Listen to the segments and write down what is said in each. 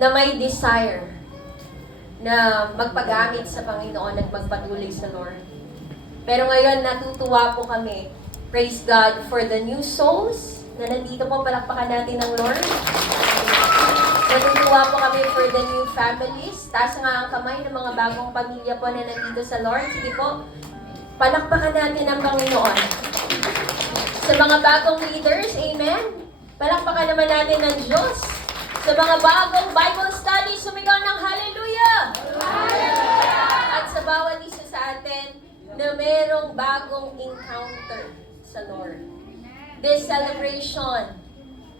na may desire na magpagamit sa Panginoon at magpatuloy sa Lord. Pero ngayon, natutuwa po kami. Praise God for the new souls na nandito po. Palakpakan natin ng Lord. Natutuwa po kami for the new families. Taas nga ang kamay ng mga bagong pamilya po na nandito sa Lord. Sige po, palakpakan natin ang Panginoon. Sa mga bagong leaders, amen. Palakpakan naman natin ng Diyos. Sa mga bagong Bible study, sumigaw ng hallelujah! Hallelujah! At sa bawat isa sa atin na merong bagong encounter sa Lord. This celebration,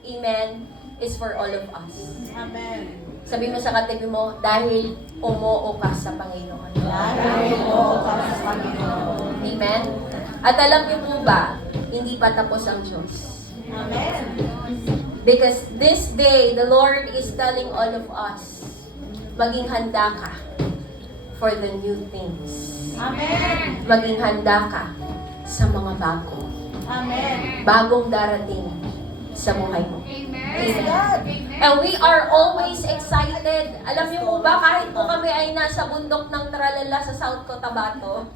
amen, is for all of us. Amen. Sabi mo sa katabi mo, dahil umuo ka sa Panginoon. Dahil umuo ka sa Panginoon. Amen? At alam niyo po ba, hindi pa tapos ang Diyos. Amen. Because this day, the Lord is telling all of us, maging handa ka for the new things. Amen. Maging handa ka sa mga bago. Amen. Bagong darating sa buhay mo. Praise God. And we are always excited. Alam niyo po ba, kahit po kami ay nasa bundok ng Tralala sa South Cotabato,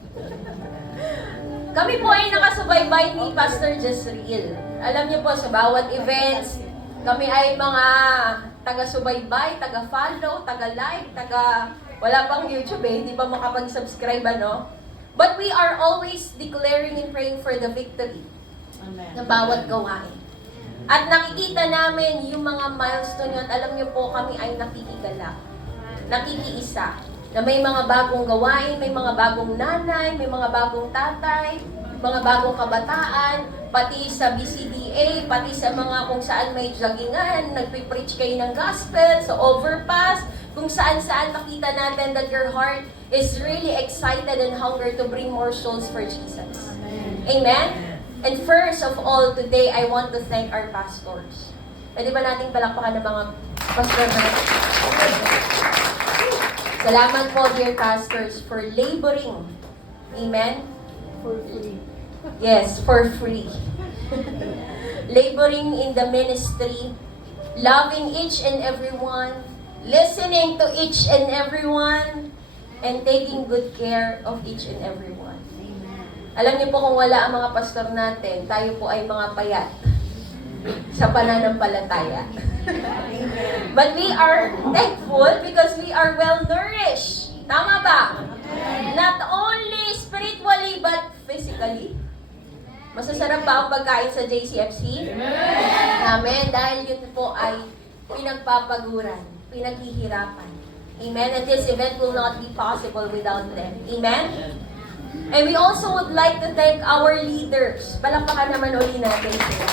kami po ay nakasubaybay ni Pastor Jezreel. Alam niyo po, sa bawat events, kami ay mga taga-subaybay, taga-follow, taga-like, wala pang YouTube hindi pa makapag-subscribe, ano? But we are always declaring and praying for the victory Amen. ng bawat gawain. At nakikita namin yung mga milestone yun. Alam niyo po, kami ay nakikigalak. Nakikiisa. Na may mga bagong gawain, may mga bagong nanay, may mga bagong tatay, mga bagong kabataan, pati sa BCDA, pati sa mga kung saan may joggingan, nagpipreach kayo ng gospel, sa overpass, kung saan-saan makita natin that your heart is really excited and hunger to bring more souls for Jesus. Amen? And first of all, today, I want to thank our pastors. Pwede ba nating palakpakan ng mga pastor na? Salamat po, dear pastors, for laboring. Amen? For free. Yes, for free. Laboring in the ministry, loving each and everyone, listening to each and everyone, and taking good care of each and everyone. Alam niyo po, kung wala ang mga pastor natin, tayo po ay mga payat sa pananampalataya. But we are thankful because we are well nourished. Tama ba? Not only spiritually but physically. Masasarap ba ang pagkain sa JCFC? Amen. Dahil yun po ay pinagpapaguran, pinaghihirapan. Amen. And this event will not be possible without them. Amen. And we also would like to thank our leaders. Palakpakan naman uli natin sila.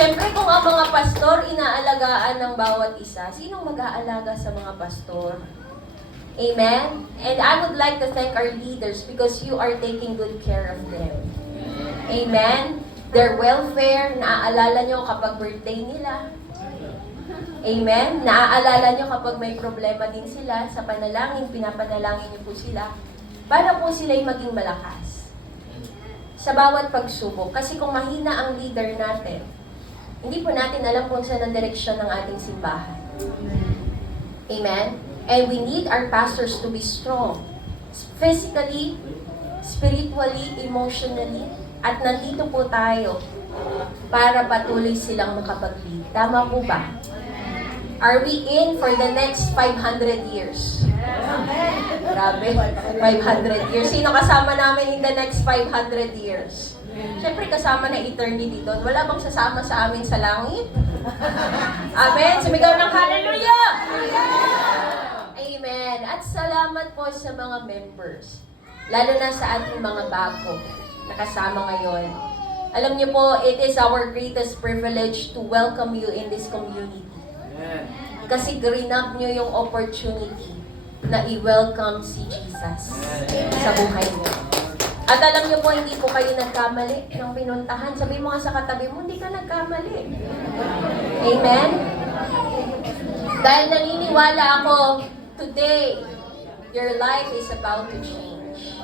Siyempre, kung ang mga pastor inaalagaan ng bawat isa, sinong mag-aalaga sa mga pastor? Amen? And I would like to thank our leaders because you are taking good care of them. Amen? Their welfare, naaalala nyo kapag birthday nila. Amen? Naaalala nyo kapag may problema din sila sa panalangin, pinapanalangin nyo po sila. Para po sila'y maging malakas sa bawat pagsubok. Kasi kung mahina ang leader natin, hindi po natin alam kung saan ang direksyon ng ating simbahan. Amen? And we need our pastors to be strong. Physically, spiritually, emotionally, at nandito po tayo para patuloy silang makapag-lead. Tama po ba? Are we in for the next 500 years? Grabe, 500 years. Sino kasama namin in the next 500 years? Siyempre kasama na eternity doon. Wala bang sasama sa amin sa langit? Amen? Sumigaw ng hallelujah! Amen. At salamat po sa mga members. Lalo na sa ating mga bago na kasama ngayon. Alam niyo po, it is our greatest privilege to welcome you in this community. Kasi grinab niyo yung opportunity na i-welcome si Jesus sa buhay mo. At alam niyo po, hindi po kayo nagkamali ng pinuntahan. Sabi mo nga sa katabi mo, hindi ka nagkamali. Amen? Dahil naniniwala ako, today, your life is about to change.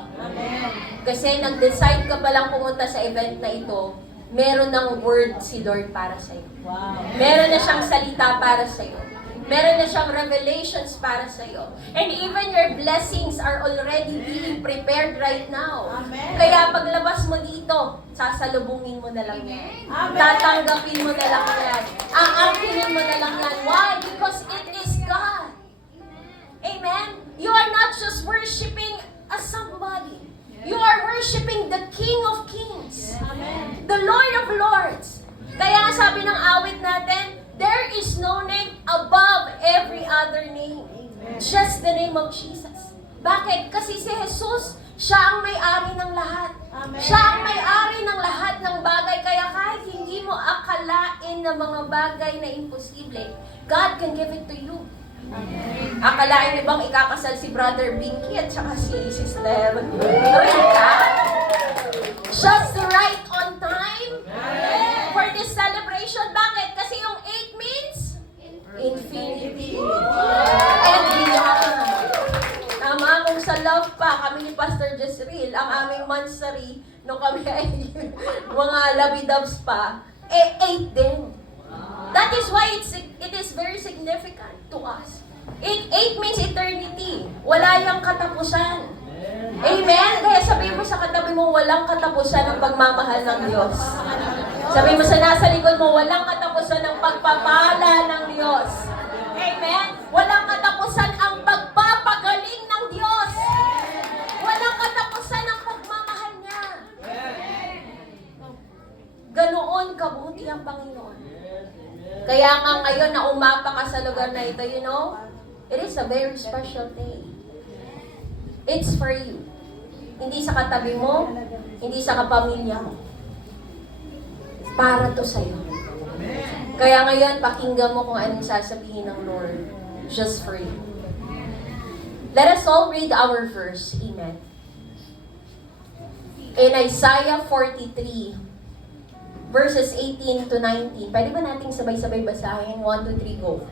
Kasi nag-decide ka palang pumunta sa event na ito, meron ng word si Lord para sa'yo. Wow. Meron na siyang salita para sa'yo. Meron na siyang revelations para sa'yo. And even your blessings are already being prepared right now. Amen. Kaya paglabas mo dito, sasalubungin mo na lang yan. Amen. Tatanggapin mo na lang yan. Aangkinin mo na lang yan. Why? Because it is God. Amen? You are not just worshiping a somebody. You are worshiping the King of Kings. Amen. The Lord of Lords. Kaya nga sabi ng awit natin, there is no name above every other name. Amen. Just the name of Jesus. Bakit? Kasi si Jesus, siya ang may-ari ng lahat. Amen. Siya ang may-ari ng lahat ng bagay. Kaya kahit hindi mo akalain na mga bagay na imposible, God can give it to you. Amen. Akalain niyo bang ikakasal si Brother Binky at saka si Sister Rita? Just right on time for this celebration. Bakit? Kasi yung 8 means infinity and beyond. Tama, kung sa love pa, kami ni Pastor Jezreel, ang aming mansari, nung kami ay mga labidabs pa, 8 din. That is why it is very significant to us. 8 means eternity. Wala yung katapusan. Amen? Kaya sabihin mo sa katabi mo, walang katapusan ng pagmamahal ng Diyos. Sabihin mo sa nasa likod mo, walang katapusan ng pagpapala ng Diyos. Amen? Walang katapusan ang pagpapagaling ng Diyos. Walang katapusan ang pagmamahal niya. Ganoon kabuti ang Panginoon. Kaya nga ngayon na umapa ka sa lugar na ito, you know, it is a very special day. It's for you. Hindi sa katabi mo, hindi sa kapamilya mo. Para to sa'yo. Kaya ngayon, pakinggan mo kung anong sasabihin ng Lord. Just for you. Let us all read our verse. Amen. In Isaiah 43, verses 18 to 19. Pwede ba nating sabay-sabay basahin? 1, 2, 3, go.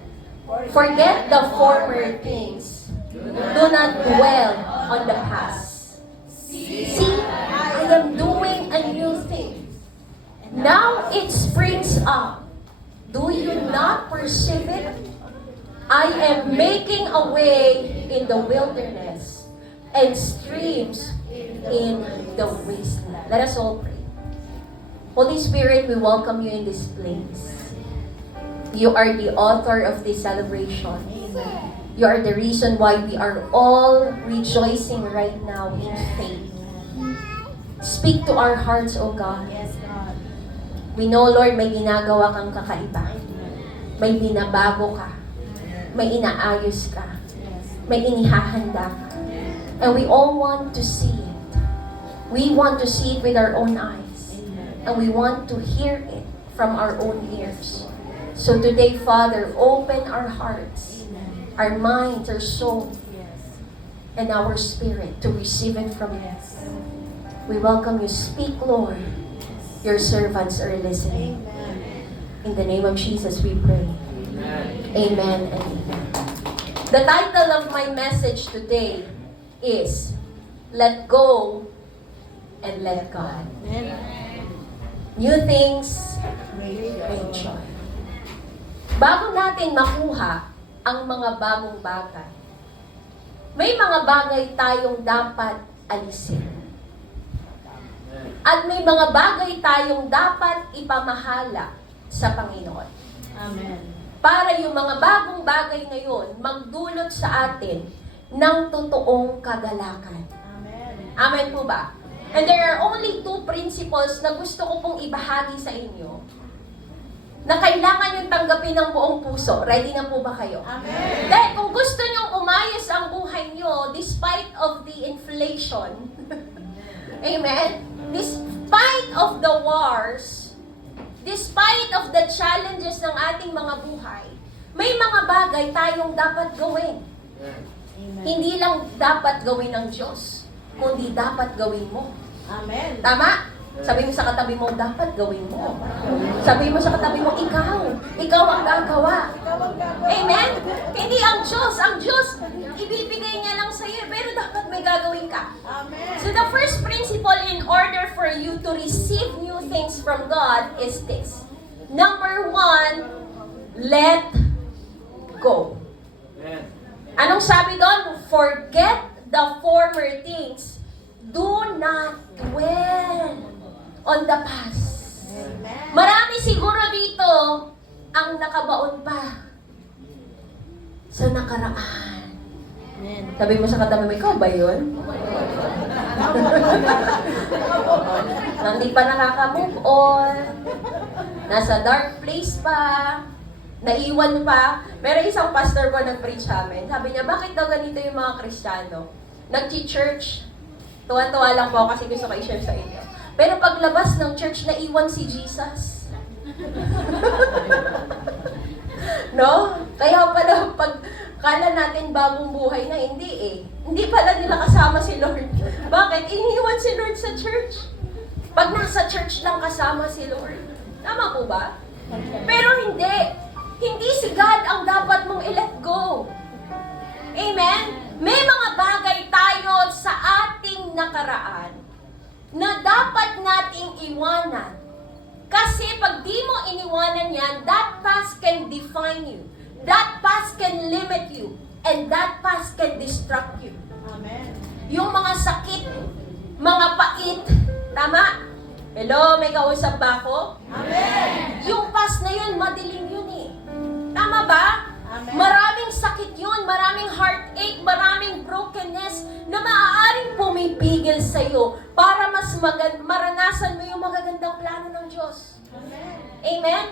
Forget the former things. Do not dwell on the past. See, I am doing a new thing. Now it springs up. Do you not perceive it? I am making a way in the wilderness and streams in the wasteland. Let us all pray. Holy Spirit, we welcome you in this place. You are the author of this celebration. You are the reason why we are all rejoicing right now in faith. Speak to our hearts, O God. Yes, God. We know, Lord, may ginagawa kang kakaiba. May binabago ka. May inaayos ka. Yes. May inihahanda ka. And we all want to see it. We want to see it with our own eyes. And we want to hear it from our own ears. So today, Father, open our hearts, our minds, our soul, Yes. and our spirit to receive it from you. Yes. We welcome you. Speak, Lord. Your servants are listening. Amen. In the name of Jesus, we pray. Amen and amen. The title of my message today is Let Go and Let God. Amen. New things, Great great joy. Bago natin makuha ang mga bagong bagay, may mga bagay tayong dapat alisin. At may mga bagay tayong dapat ipamahala sa Panginoon. Amen. Para yung mga bagong bagay ngayon magdulot sa atin ng totoong kagalakan. Amen. Amen po ba? And there are only 2 principles na gusto ko pong ibahagi sa inyo na kailangan yung tanggapin ng buong puso. Ready na po ba kayo? Amen. Dahil kung gusto nyong umayos ang buhay nyo despite of the inflation, amen? Despite of the wars, despite of the challenges ng ating mga buhay, may mga bagay tayong dapat gawin. Amen. Hindi lang dapat gawin ng Diyos, kundi dapat gawin mo. Amen. Tama? Sabi mo sa katabi mo, dapat gawin mo. Sabi mo sa katabi mo, ikaw ang gagawa. Ikaw ang gagawa. Amen? Hindi ang Diyos. Ang Diyos, ibibigay niya lang sa iyo, pero dapat may gagawin ka. Amen. So the first principle in order for you to receive new things from God is this. Number 1, let go. Anong sabi doon? Forget the former things. Do not dwell on the past. Amen. Marami siguro dito ang nakabaon pa sa nakaraan. Amen. Sabi mo sa katabi mo, ikaw ba yun? Hindi pa nakaka-move on. Nasa dark place pa. Naiwan pa. Pero isang pastor po nag-preach sa amin. Sabi niya, bakit daw ganito yung mga Kristiyano? Nag-church. Tuwan-tuwa lang po kasi gusto ko i-share sa inyo. Pero paglabas ng church, naiwan si Jesus. No? Kaya pala, pag kala natin bagong buhay na, hindi eh. Hindi pala nila kasama si Lord. Bakit? Iniwan si Lord sa church. Pag nasa church lang kasama si Lord. Tama po ba? Pero hindi. Hindi si God ang dapat mong i-let go. Amen? May mga bagay tayo sa ating nakaraan na dapat nating iwanan. Kasi pag di mo iniwanan yan, that past can define you. That past can limit you. And that past can distract you. Amen. Yung mga sakit, mga pait, tama? Hello, may kausap ba ako? Amen. Yung past na yun, madilim yun eh. Tama ba? Amen. Maraming sakit yun, maraming heartache, maraming brokenness na maaaring pumipigil sa'yo para mas maranasan mo yung magagandang plano ng Diyos. Amen. Amen?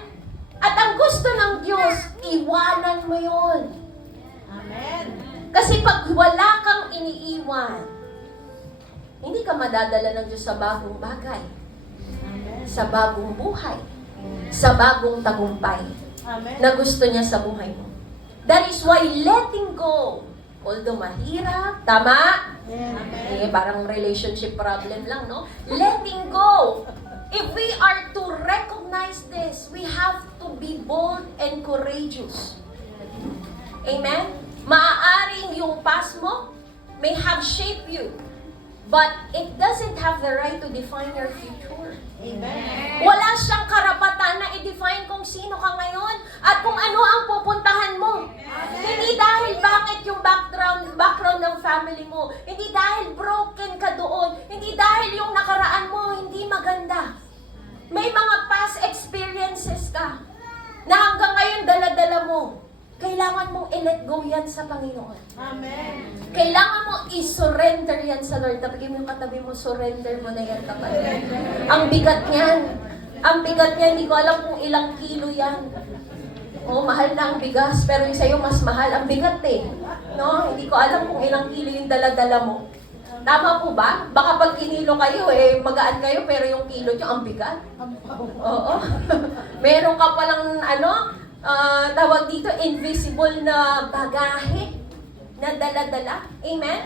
At ang gusto ng Diyos, iwanan mo yun. Amen. Kasi pag wala kang iniiwan, hindi ka madadala ng Diyos sa bagong bagay, Amen. sa bagong buhay, sa bagong tagumpay Amen. na gusto niya sa buhay mo. That is why letting go, although mahirap, tama? Amen. Parang relationship problem lang, no? Letting go. If we are to recognize this, we have to be bold and courageous. Amen? Maaaring yung past mo may have shaped you, but it doesn't have the right to define your future. Amen. Wala siyang karapatan na i-define kung sino ka ngayon at kung ano ang pupuntahan mo. Hindi dahil bakit yung background ng family mo. Hindi dahil broken ka doon. Hindi dahil yung nakaraan mo hindi maganda. May mga past experiences ka na hanggang ngayon dala-dala mo. Kailangan mong i-let go yan sa Panginoon. Amen. Kailangan mo i-surrender yan sa Lord. Tapos mo yung katabi mo, surrender mo na yan kapatid. Ang bigat niyan. Ang bigat niyan, hindi ko alam kung ilang kilo yan. Oh, mahal na ang bigas, pero yung sa'yo mas mahal. Ang bigat eh. No? Hindi ko alam kung ilang kilo yung dala-dala mo. Tama po ba? Baka pag kinilo kayo, magaan kayo, pero yung kilo nyo, ang bigat. Oo. Meron ka palang, tawag dito, invisible na bagahe na dala-dala. Amen?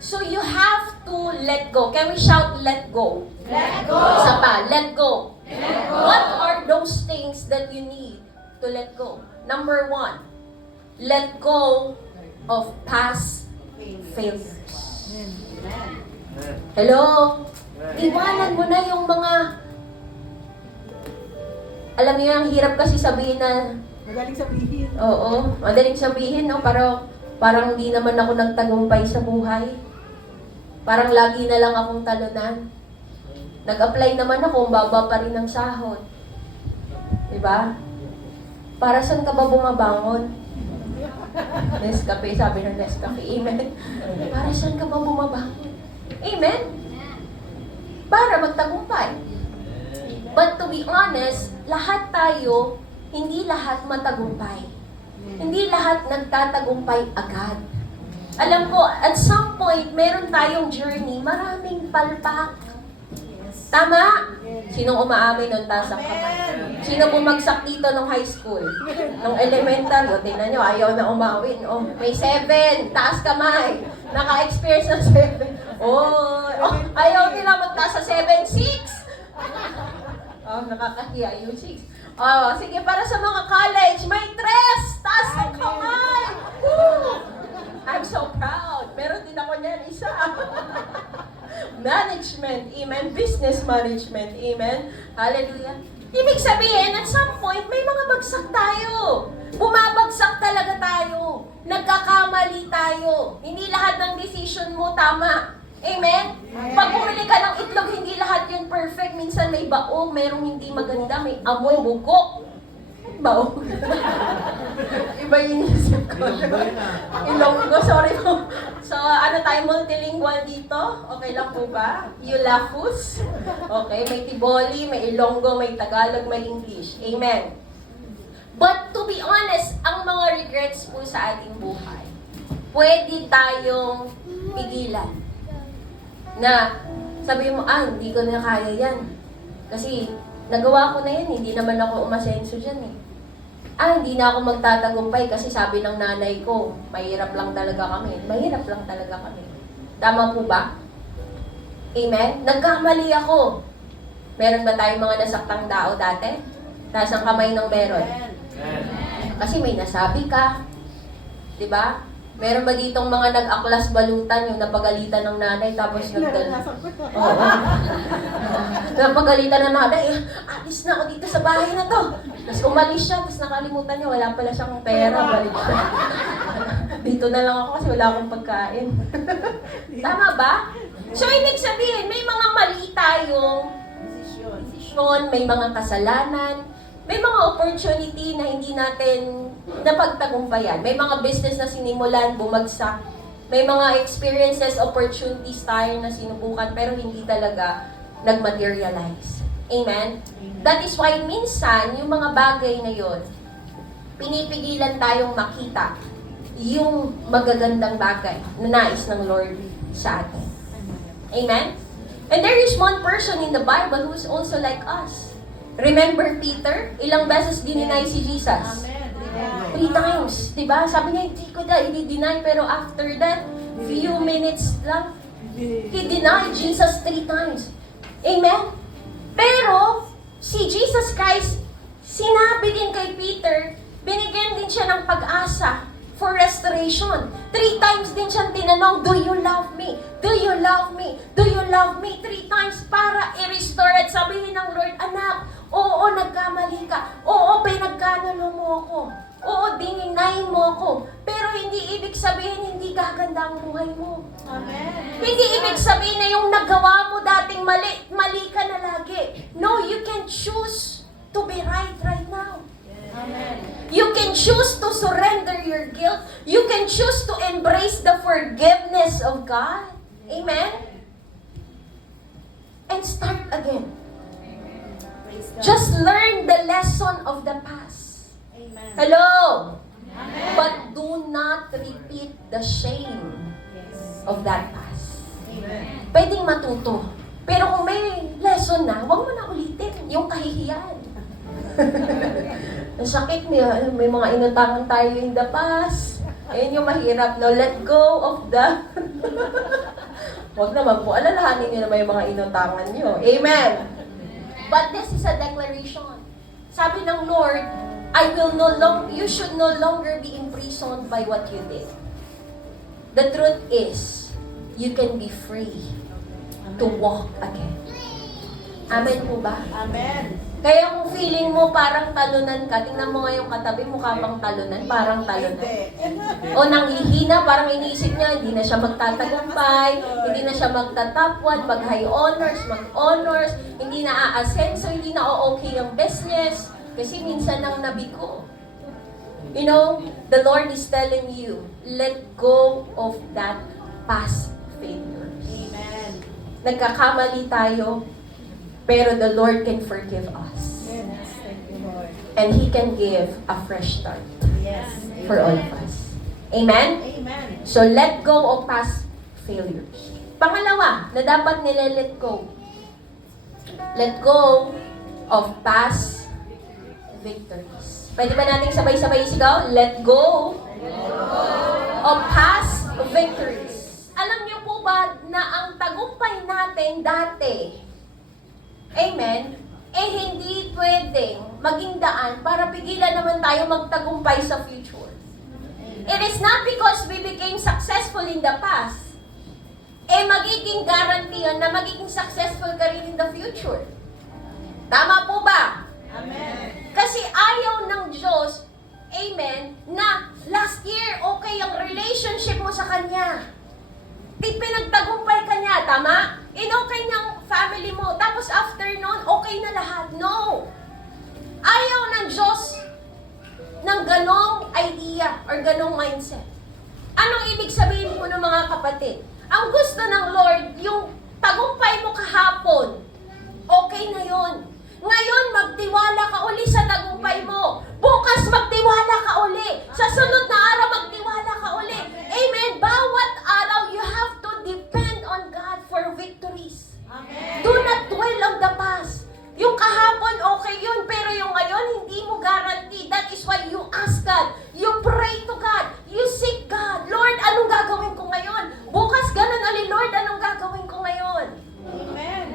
So you have to let go. Can we shout, let go? Let go. Isa pa, let go. Let go. What are those things that you need to let go? Number 1, let go of past failures. Amen. Hello? Iwanan mo na yung mga... Alam niyo, ang hirap kasi sabihin na... Magaling sabihin. Oo, madaling sabihin, no? Parang hindi naman ako nagtagumpay sa buhay. Parang lagi na lang akong talunan. Nag-apply naman ako, baba pa rin ang sahod. Diba? Para saan ka ba bumabangon? Nescafe, sabi ng Nescafe, amen. Para saan ka ba bumabangon? Amen? Para magtagumpay. But to be honest, lahat tayo, hindi lahat matagumpay. Hindi lahat nagtatagumpay agad. Alam ko, at some point, meron tayong journey, maraming palpak. Tama? Sinong umaamin ng taas ang kamay? Sino bumagsak dito nung high school? Nung elementary? O, tingnan nyo, ayaw na umawin. O, may 7, taas kamay. Naka-experience ng 7. Ayaw nila magtaas sa 7, 6. Nakakahiya yung 6. Sige, para sa mga college, may 3! Taas ang kamay! Woo! I'm so proud. Meron din ako niyan, isa. business management. Amen? Hallelujah. Ibig sabihin, at some point, may mga bagsak tayo. Bumabagsak talaga tayo. Nagkakamali tayo. Hindi lahat ng decision mo tama. Amen? Pag bumili ka ng itlog, hindi lahat yun perfect. Minsan may baog, merong hindi maganda, may amoy, buko. Baog. Iba yung inisip ko. Ilonggo, sorry po. So, ano tayo, multilingual dito? Okay lang po ba? Yulafus? Okay, may Tiboli, may Ilonggo, may Tagalog, may English. Amen. But to be honest, ang mga regrets po sa ating buhay, pwede tayong pigilan. Na sabi mo, hindi ko na kaya yan. Kasi nagawa ko na yan, hindi naman ako umasenso dyan eh. Hindi na ako magtatagumpay kasi sabi ng nanay ko, mahirap lang talaga kami. Mahirap lang talaga kami. Tama po ba? Amen? Nagkamali ako. Meron ba tayong mga nasaktang tao dati? Taas ang kamay ng meron. Kasi may nasabi ka. Diba? Meron ba ditong mga nag-aklas balutan yung napagalitan ng nanay tapos Oo. Napagalitan ng nanay, alis na ako dito sa bahay na to. Tapos umalis siya, tapos nakalimutan niya, wala pala siyang pera. Balik siya. Dito na lang ako kasi wala akong pagkain. Tama ba? So, ibig sabihin, may mga mali tayong desisyon, may mga kasalanan, may mga opportunity na hindi natin napagtagumpayan. May mga business na sinimulan, bumagsak. May mga experiences, opportunities tayo na sinubukan pero hindi talaga nag-materialize. Amen? That is why minsan, yung mga bagay na yon, pinipigilan tayong makita yung magagandang bagay na nais ng Lord sa atin. Amen? And there is one person in the Bible who is also like us. Remember Peter? Ilang beses dininay si Jesus? 3 times. Diba? Sabi niya, hindi ko na i-deny. Pero after that, few minutes lang, he denied Jesus 3 times. Amen? Pero, si Jesus Christ, sinabi din kay Peter, binigyan din siya ng pag-asa for restoration. 3 times din siyang tinanong, do you love me? Do you love me? Do you love me? 3 times para i-restore at sabihin ng Lord, anak, oo, nagkamali ka. Oo, pinagkanulo mo ako. Oo, dininay mo ako. Pero hindi ibig sabihin hindi gaganda ang buhay mo. Amen. Hindi ibig sabihin na yung nagawa mo dating mali, mali ka na lagi. No, you can choose to be right now. Amen. You can choose to surrender your guilt. You can choose to embrace the forgiveness of God. Amen? And start again. Praise God. Just learn the lesson of the past. Amen. Hello? Amen. But do not repeat the shame Yes. of that past. Amen. Pwedeng matuto. Pero kung may lesson na, huwag mo na ulitin yung kahihiyan. Ang sakit niya, may mga inutangan tayo in the past. Ayun yung mahirap, no? Let go of the... Huwag naman po, alalahanin niyo na may mga inutangan niyo. Amen! But this is a declaration. Sabi ng Lord, you should no longer be imprisoned by what you did. The truth is, you can be free to walk again. Amen po ba? Amen. Kaya kung feeling mo parang talunan ka, tingnan mo nga yung katabi, mukha bang talunan, parang talunan. Hindi. O nanghihina, parang iniisip niya, hindi na siya magtatagumpay, hindi na siya magta-top 1, mag-high honors, mag-honors, hindi na a-ascenso, hindi na o-okay yung business, kasi minsan nang nabigo. You know, the Lord is telling you, let go of that past failures. Amen. Nagkakamali tayo, pero the Lord can forgive us. Yes. Thank you, Lord. And He can give a fresh start Yes. for all of us. Amen? Amen. So, let go of past failures. Pangalawa, na dapat nile-let go. Let go of past victories. Pwede ba nating sabay-sabay sigaw? Let go of past victories. Alam niyo po ba na ang tagumpay natin dati, amen, hindi pwedeng maging daan para pigilan naman tayo magtagumpay sa future. It is not because we became successful in the past magiging guarantee yun na magiging successful ka rin in the future. Tama po ba? Amen. Kasi ayaw ng Diyos, amen, na last year, okay ang relationship mo sa Kanya. Pinagtagumpay ka niya, tama? Okay niyang family mo. Tapos after nun, okay na lahat. No. Ayaw ng Diyos ng ganong idea or ganong mindset. Anong ibig sabihin po ng mga kapatid? Ang gusto ng Lord, yung tagumpay mo kahapon, okay na yon. Ngayon, magtiwala ka uli sa tagumpay mo. Bukas, magtiwala ka uli. Sa sunod na araw, magtiwala ka uli. Amen. Bawat araw, you have to depend on God for victories. Amen. Do not dwell on the past. Yung kahapon, okay yun. Pero yung ngayon, hindi mo guarantee. That is why you ask God. You pray to God. You seek God. Lord, anong gagawin ko ngayon? Bukas, ganun ulit. Lord, anong gagawin ko ngayon? Amen.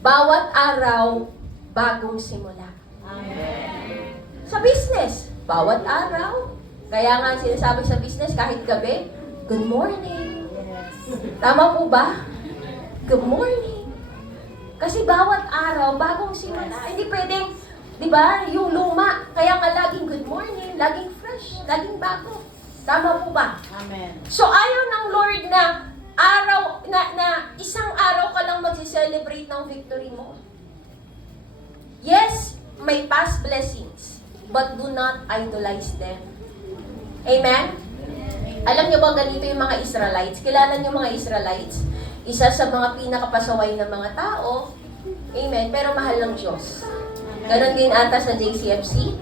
Bawat araw, bagong simula. Amen. Sa business, bawat araw. Kaya nga sinasabi sa business, kahit gabi, good morning. Yes. Tama po ba? Good morning. Kasi bawat araw, bagong simula. Hindi pwedeng, di ba, yung luma. Kaya nga laging good morning, laging fresh, laging bago. Tama po ba? Amen. So ayaw ng Lord na araw, na isang araw ka lang mag-celebrate ng victory mo. Yes, may past blessings, but do not idolize them. Amen? Alam niyo ba ganito yung mga Israelites? Kilala niyo mga Israelites? Isa sa mga pinakapasaway ng mga tao. Amen? Pero mahal ng Diyos. Ganon din ata sa JCFC.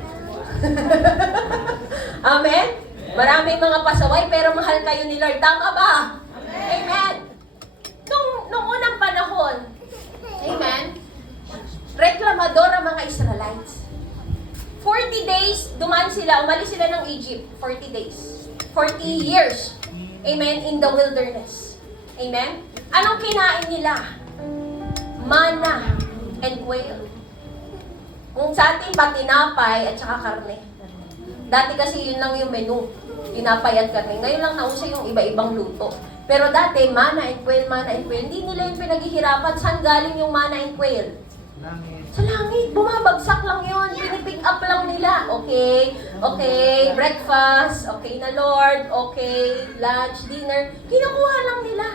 Amen? Maraming mga pasaway, pero mahal kayo ni Lord. Tama ba? Amen? Nung unang panahon, amen, reklamador ang mga Israelites. 40 days, dumaan sila, umalis sila ng Egypt. 40 days. 40 years. Amen, in the wilderness. Amen? Anong kinain nila? Mana and quail. Kung sa atin pa, tinapay at saka karne. Dati kasi yun lang yung menu. Tinapay at karne. Ngayon lang nauso yung iba-ibang luto. Pero dati, mana and quail, mana and quail. Hindi nila yung pinaghihirapan. Saan galing yung mana and quail? Sa langit. Bumabagsak lang yun. Pinipick up lang nila. Okay. Okay. Breakfast. Okay na Lord. Okay. Lunch, dinner. Kinukuha lang nila.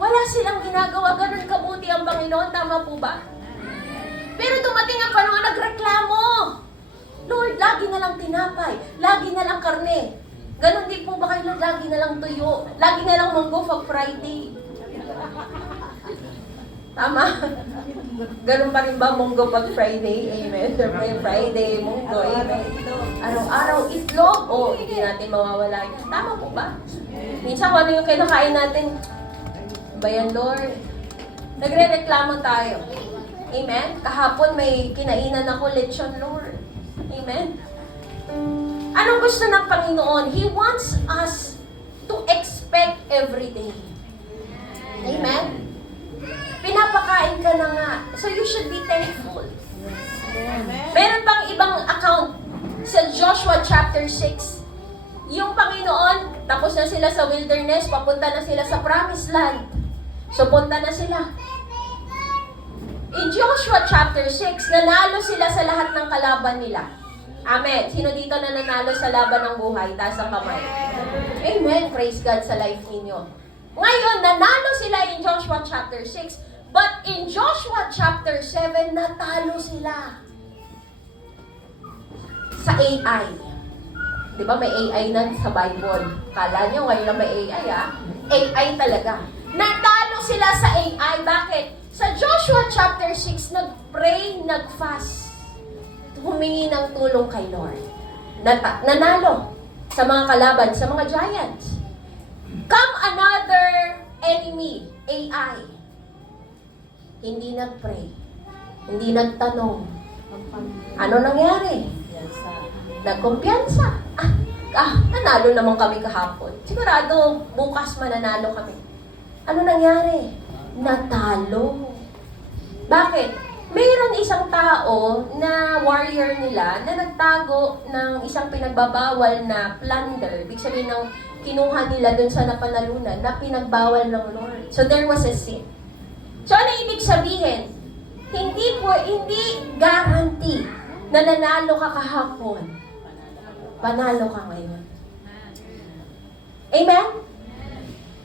Wala silang ginagawa. Ganun kabuti ang Panginoon. Tama po ba? Pero dumating ang panahon, nagreklamo. Lord, lagi na lang tinapay. Lagi na lang karne. Ganon din po ba kayo? Lagi na lang tuyo. Lagi na lang munggo pag Friday. Tama? Ganon pa rin ba munggo pag Friday? Amen. Friday, munggo. Amen. Araw-araw itlog. O, hindi natin mawawala yan. Tama po ba? Minsan kung ano yung kinakain natin, ba yan, Lord? Nagre-reklamo tayo. Amen? Kahapon may kinainan ako, lechon, Lord. Amen? Anong gusto ng Panginoon? He wants us to expect every day. Amen? Pinapakain ka na nga. So you should be thankful. Amen. Meron pang ibang account sa Joshua chapter 6. Yung Panginoon, tapos na sila sa wilderness, papunta na sila sa promised land. So punta na sila. In Joshua chapter 6, nanalo sila sa lahat ng kalaban nila. Amen. Sino dito na nanalo sa laban ng buhay? Taas ang kamay. Amen. Praise God sa life ninyo. Ngayon, nanalo sila in Joshua chapter 6. But in Joshua chapter 7, natalo sila sa AI. Di ba may AI na sa Bible? Kala nyo ngayon lang may AI, ah? AI talaga. Natalo sila sa AI. Bakit? Sa Joshua chapter 6, nag-pray, nag-fast. Humingi ng tulong kay Lord. Nanalo sa mga kalaban, sa mga giants. Come another enemy, AI. Hindi nag-pray. Hindi nagtanong. Ano nangyari? Nagkumpiyansa. Nanalo naman kami kahapon. Sigurado, bukas mananalo kami. Ano nangyari? Natalo. Bakit? mayroon isang tao na warrior nila na nagtago ng isang pinagbabawal na plunder. Ibig sabihin ng kinuha nila dun sa napanalunan na pinagbawal ng Lord. So there was a sin. So ano ibig sabihin? Hindi guarantee na nanalo ka kahapon. Panalo ka ngayon. Amen?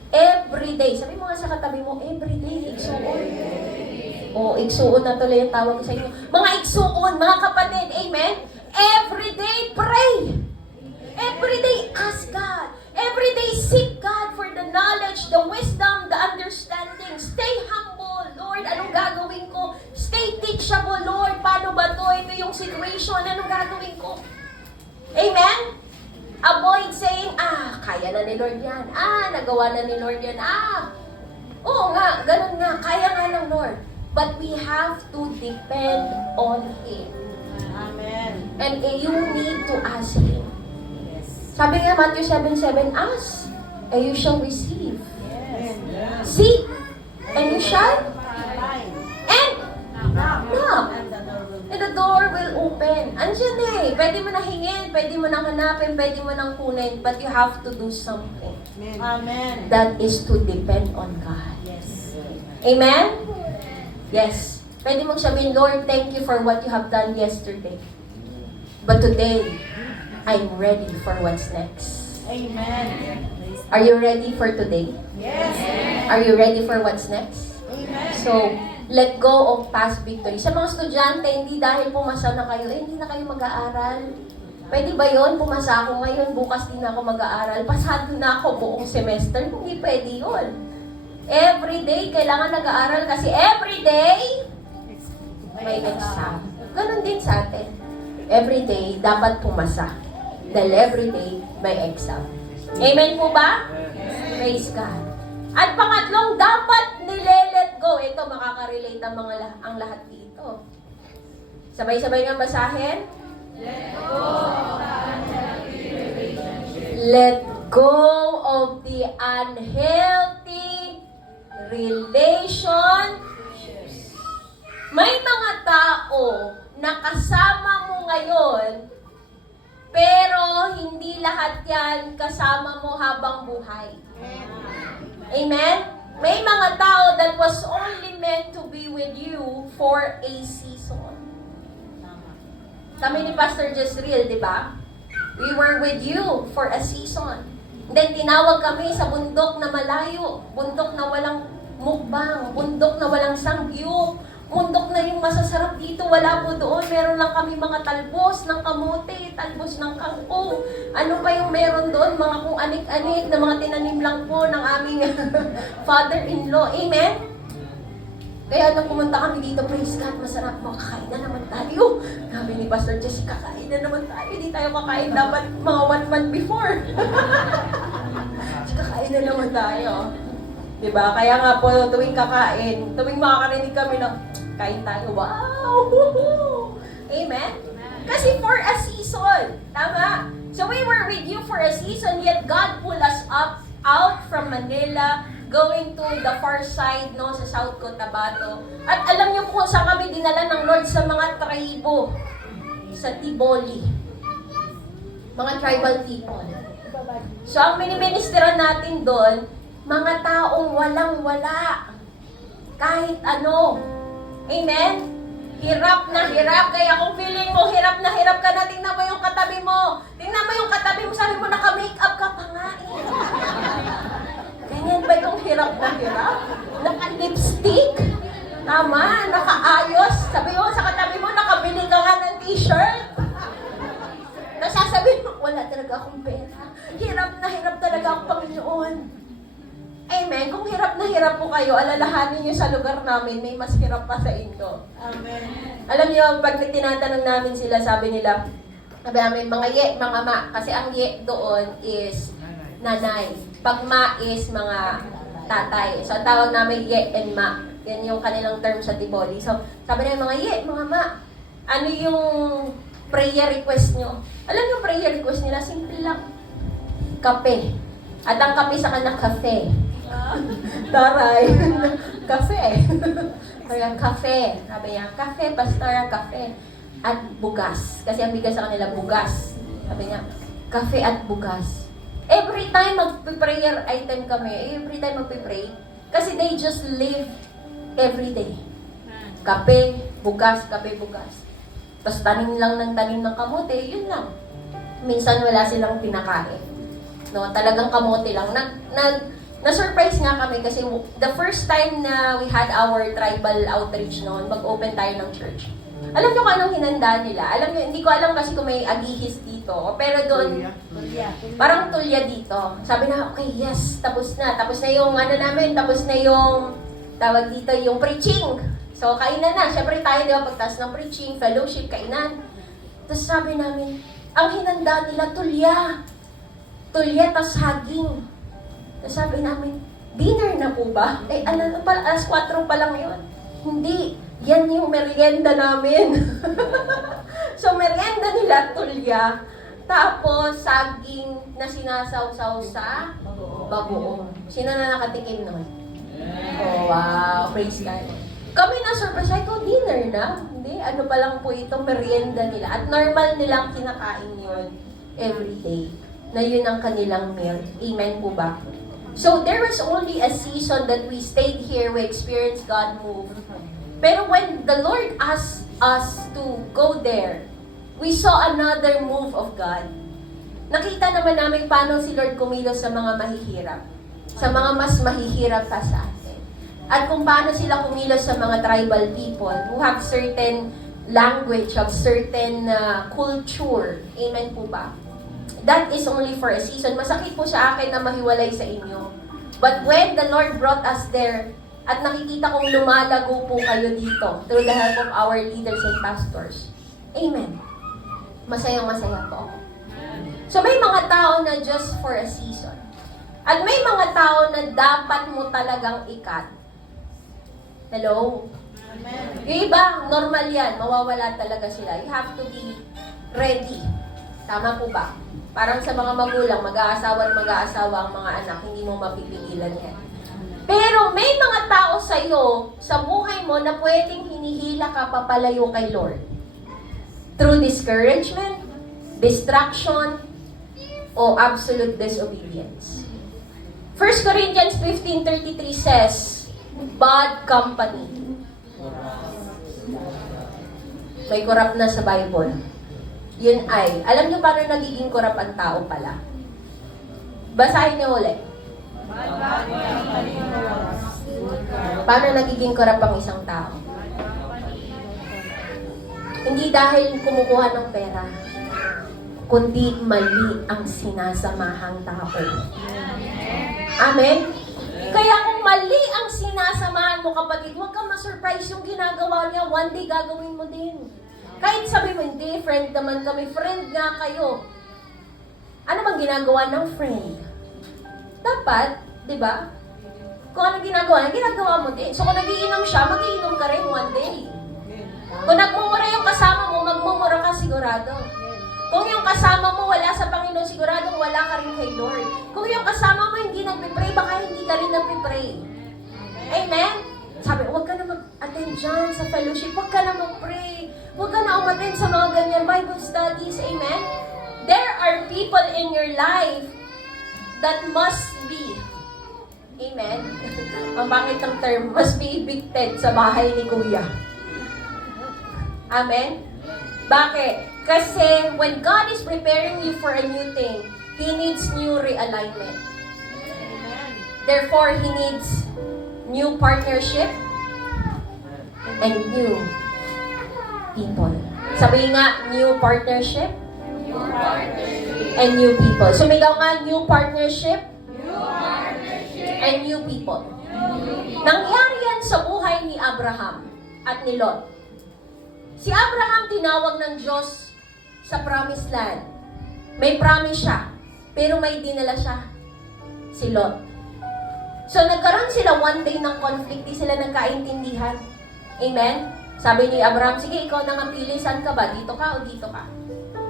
Every day. Sabi mo nga sa katabi mo, every day, igsuon. O, igsuon na tuloy yung tawag ko sa inyo. Mga igsuon, mga kapatid, amen? Every day, pray. Every day, ask God. Every day, seek God for the knowledge, the wisdom, the understanding. Stay humble. Lord, anong gagawin ko? Stay teachable, Lord. Paano ba to? Ito yung situation. Anong gagawin ko? Amen? Avoid saying, kaya na ni Lord yan. Nagawa na ni Lord yan. Oo nga, ganun nga. Kaya nga ng Lord. But we have to depend on Him. Amen. And you need to ask Him. Sabi nga, Matthew 7:7, ask, and you shall receive. Yes. Seek, and you shall, Find. and knock. And the door will And the door will open. Andiyan eh. Pwede mo na hingin, pwede mo na hanapin, pwede mo nang kunin, but you have to do something. Amen. That is to depend on God. Yes. Amen? Yes. Pwede mong sabihin, Lord, thank you for what you have done yesterday. But today, I'm ready for what's next. Amen. Are you ready for today? Yes. Are you ready for what's next? Amen. So, let go of past victory. Sa mga estudyante, hindi dahil pumasa na kayo, hindi na kayo mag-aaral. Pwede ba yun? Pumasa ako ngayon, bukas din ako mag-aaral. Pasado na ako buong semester. Hindi pwede yun. Every day, kailangan nag-aaral kasi every day, may exam. Ganon din sa atin. Every day, dapat pumasa. Dahil every day, may exam. Amen po ba? Praise God. At pangatlong, dapat nile-let go. Ito, makaka-relate ang lahat dito. Sabay-sabay nga basahin. Let go of the unhealthy relationships. May mga tao na kasama mo ngayon, pero hindi lahat yan kasama mo habang buhay. Amen? May mga tao that was only meant to be with you for a season. Kami ni Pastor Jezreel, di ba? We were with you for a season. Then tinawag kami sa bundok na malayo, bundok na walang mukbang, bundok na walang sangyup, bundok na yung masasarap dito, wala po doon. Meron lang kami mga talbos ng kamote, talbos ng kangkong. Ano pa yung meron doon? Mga kung anik-anik na mga tinanim lang po ng aming father-in-law. Amen? Kaya nung pumunta kami dito, praise God, masarap, makakain na naman tayo. Sabi ni Pastor Jessica, kakain na naman tayo. Hindi tayo kakain dapat mga 1 month before. Kakain na naman tayo. Diba? Kaya nga po, tuwing kakain, tuwing makakarinig kami na, kain tayo, wow! Amen? Kasi for a season, tama? So we were with you for a season, yet God pulled us out from Manila, going to the far side, no, sa South Cotabato. At alam niyo kung saan kami dinala ng Lord, sa mga tribo, sa Tiboli. Mga tribal people. So ang miniministeran natin doon, mga taong walang-wala. Kahit ano. Amen? Hirap na hirap. Kaya kung feeling mo, hirap na hirap ka na, tingnan mo yung katabi mo. Tingnan mo yung katabi mo, sabi mo, naka-makeup ka pa nga eh. Ganyan ba yung hirap na hirap? Naka-lipstick? Tama, naka-ayos. Sabi mo, sa katabi mo, nakabili ka nga ng t-shirt. Nasasabi mo, wala talaga akong pera. Hirap na hirap talaga ang Panginoon. Amen. Kung hirap na hirap po kayo, alalahanin niyo sa lugar namin, may mas hirap pa sa inyo. Amen. Alam niyo, pag tinatanong namin sila, sabi nila, sabi namin, mga ye, mga ma. Kasi ang ye doon is nanay. Pag ma is mga tatay. So, ang tawag namin ye and ma. Yan yung kanilang term sa Tiboli. So, sabi nila, mga ye, mga ma. Ano yung prayer request nyo? Alam niyo, prayer request nila, simple lang. Kape. At ang kape sa kanila, kafe. Taray. Kafe. Kaya kafe. Sabi niya, kafe, pastora, kafe. At bugas. Kasi ang bigas sa kanila, bugas. Sabi niya, kafe at bugas. Every time mag-prayer item kami, every time mag-pray, kasi they just live every day. Kape, bugas, kape, bugas. Tapos tanim lang ng tanim ng kamote, yun lang. Minsan wala silang pinakain. No, talagang kamote lang. Na-surprise nga kami kasi the first time na we had our tribal outreach noon, mag-open tayo ng church. Alam nyo kung anong hinanda nila? Alam nyo, hindi ko alam kasi kung may agihis dito. Pero doon, parang tulya dito. Sabi na, okay, yes, tapos na. Tapos na yung ano namin, tapos na yung, tawag dito, yung preaching. So, kainan na. Siyempre tayo, di ba, pagtas ng preaching, fellowship, kainan. Tapos sabi namin, ang hinanda nila, tulya. Tulya, tas haging. Tapos sabi namin, dinner na po ba? Eh, alas 4 pa lang yun. Hindi. Yan yung merienda namin. So, merienda nila, tulya. Tapos, saging na sinasawsaw sa bagoong. Sino na nakatikim nun? Oh, wow. Praise God. Kami na-surprise. Ay, ko, dinner na? Hindi. Ano pa lang po ito, merienda nila. At normal nilang kinakain yun every day. Na yun ang kanilang meal. Amen po ba? So, there was only a season that we stayed here, we experienced God move. Pero when the Lord asked us to go there, we saw another move of God. Nakita naman namin paano si Lord kumilos sa mga mahihirap. Sa mga mas mahihirap pa sa atin. At kung paano sila kumilos sa mga tribal people who have certain language, have certain culture. Amen po ba? That is only for a season. Masakit po sa akin na mahiwalay sa inyo. But when the Lord brought us there, at nakikita kong lumalago po kayo dito through the help of our leaders and pastors. Amen. Masayang-masaya po ako. So may mga tao na just for a season. At may mga tao na dapat mo talagang ikat. Hello? Amen. Yung iba, normal yan. Mawawala talaga sila. You have to be ready. Tama po ba? Parang sa mga magulang, mag-aasawa at mag-aasawa ang mga anak, hindi mo mapipigilan yan. Pero may mga tao sa iyo, sa buhay mo, na pwedeng hinihila ka papalayo kay Lord. Through discouragement, distraction, o absolute disobedience. 1 Corinthians 15:33 says, bad company. May corrupt na sa Bible. Yun ay, alam niyo paano nagiging corrupt ang tao pala? Basahin niyo ulit. Paano nagiging corrupt ang isang tao? Hindi dahil kumukuha ng pera, kundi mali ang sinasamahang tao. Amen? Kaya kung mali ang sinasamahan mo, kapatid, huwag kang ma-surprise yung ginagawa niya. One day gagawin mo din. Kahit sabi mo, hindi, friend naman kami. Friend nga kayo. Ano bang ginagawa ng friend? Dapat, di ba? Kung ano ginagawa mo din. So kung nagiinom siya, magiinom ka rin one day. Kung nagmumura yung kasama mo, magmumura ka sigurado. Kung yung kasama mo wala sa Panginoon, siguradong wala ka rin kay Lord. Kung yung kasama mo hindi nagpipray, baka hindi ka rin nagpipray. Amen? Sabi, huwag ka na mag-attend dyan sa fellowship, huwag ka na mag-pray, huwag ka na umattend sa mga ganyan Bible studies. Amen? There are people in your life that must be, amen? Ang pangit ng term, must be evicted sa bahay ni Kuya. Amen? Bakit? Kasi when God is preparing you for a new thing, He needs new realignment. Therefore, He needs new partnership and new people. Sabi nga, new partnership and new people. Sumigaw nga, new partnership and new people. Nangyari yan sa buhay ni Abraham at ni Lot. Si Abraham tinawag ng Diyos sa promised land. May promise siya, pero may dinala siya, si Lot. So nagkaroon sila one day ng conflict, di sila nagkaintindihan. Amen? Sabi ni Abraham, sige, ikaw na nga pili, saan ka ba? Dito ka o dito ka?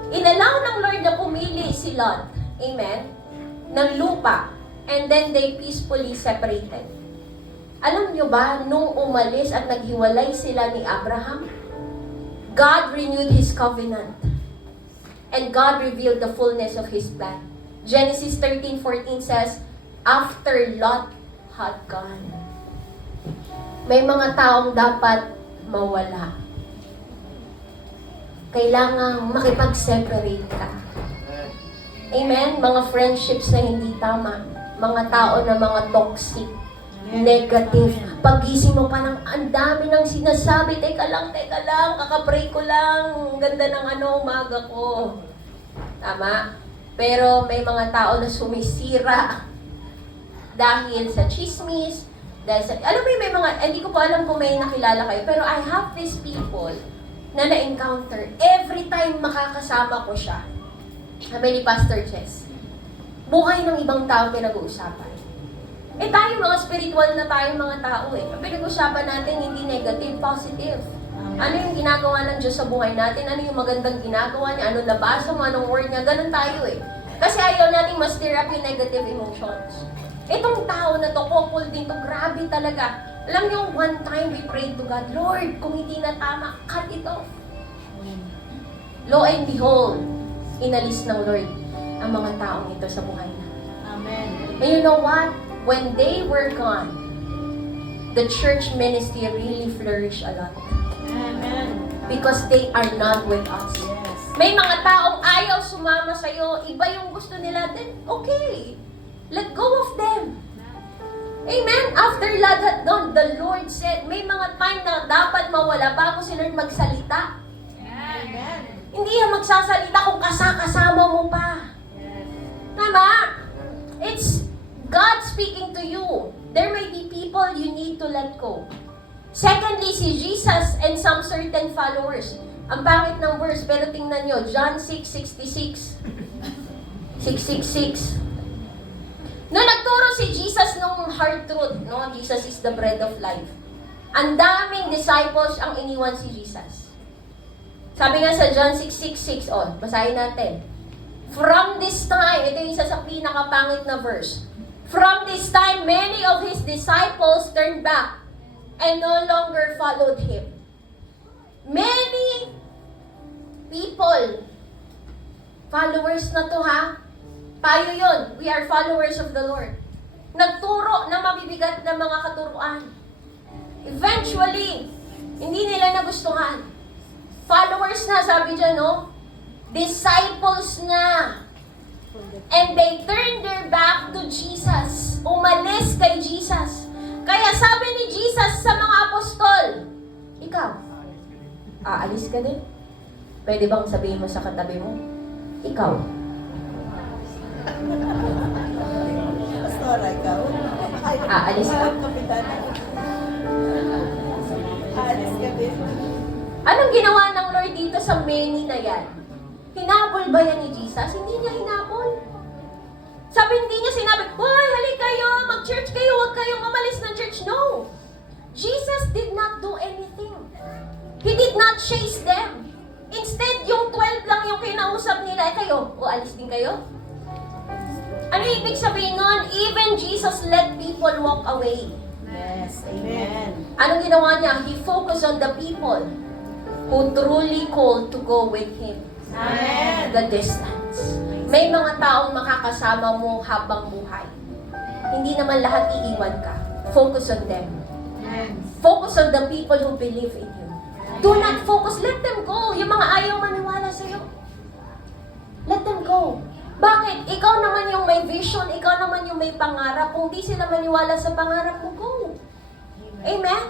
Inallow ng Lord na pumili si Lot, amen, ng lupa, and then they peacefully separated. Alam nyo ba, nung umalis at naghiwalay sila ni Abraham, God renewed His covenant. And God revealed the fullness of His plan. Genesis 13:14 says, after Lot had gone. May mga taong dapat mawala. Kailangang makipag-separate ka. Amen? Mga friendships na hindi tama. Mga tao na mga toxic. Negative. Pagising mo pa ng ang dami ng sinasabi, teka lang, kakapray ko lang, ganda ng umaga ko. Tama? Pero may mga tao na sumisira dahil sa chismis, dahil sa, alam mo may mga, hindi ko po alam kung may nakilala kayo, pero I have these people na na-encounter every time makakasama ko siya. Sabi ni Pastor Jess, buhay ng ibang tao pinag-uusapan. Tayo mga spiritual na tayo mga tao Ang pinag-usapan natin hindi negative, positive. Ano yung ginagawa ng Diyos sa buhay natin? Ano yung magandang ginagawa niya? Ano nabasa mo? Anong word niya? Ganun tayo Kasi ayaw natin ma-stir up yung negative emotions. Itong tao na to, couple din to, grabe talaga. Alam niyo, one time we prayed to God, Lord, kung hindi na tama, cut it off. Lo and behold, inalis ng Lord ang mga taong ito sa buhay na. Amen. And you know what? When they were gone, the church ministry really flourished a lot. Amen. Because they are not with us. Yes. May mga taong ayaw sumama sa'yo, iba yung gusto nila, then okay. Let go of them. Amen? After Lot had gone, the Lord said, may mga time na dapat mawala bago si Lord magsalita. Amen. Hindi yan magsasalita kung kasama mo pa. Tama? It's God speaking to you. There may be people you need to let go. Secondly, si Jesus and some certain followers. Ang pangit ng verse, pero tingnan nyo, John 6:66. 6:66. No, nagturo si Jesus nung hard truth, no? Jesus is the bread of life. Ang daming disciples ang iniwan si Jesus. Sabi nga sa John 6:66, basahin natin. From this time, ito yung isa sa pinakapangit na verse. From this time, many of His disciples turned back and no longer followed Him. Many people, followers na to tayo yun. We are followers of the Lord. Nagturo na mabibigat na mga katuruan. Eventually, hindi nila nagustuhan. Followers na, sabi dyan, no? Disciples na. And they turned their back to Jesus. Umalis kay Jesus. Kaya sabi ni Jesus sa mga apostol, ikaw, aalis ka din? Pwede bang sabihin mo sa katabi mo? Ikaw. Pastora, ikaw? Aalis ka? Kapitana. Aalis ka din. Anong ginawa ng Lord dito sa many na yan? Hinabol ba yan ni Jesus? Hindi niya hinabol. Hindi niya sinabi, hoy, halik kayo, mag-church kayo, huwag kayong umalis ng church. No. Jesus did not do anything. He did not chase them. Instead, yung 12 lang yung kinausap nila, kayo, alis din kayo? Ano ibig sabihin nun? Even Jesus let people walk away. Yes, amen. Anong ginawa niya? He focused on the people who truly called to go with Him. Amen. The distance. May mga taong makakasama mo habang buhay. Hindi naman lahat iiwan ka. Focus on them. Amen. Focus on the people who believe in you. Do not focus. Let them go. Yung mga ayaw maniwala sa'yo. Let them go. Bakit? Ikaw naman yung may vision. Ikaw naman yung may pangarap. Kung di sila maniwala sa pangarap mo, go. Amen?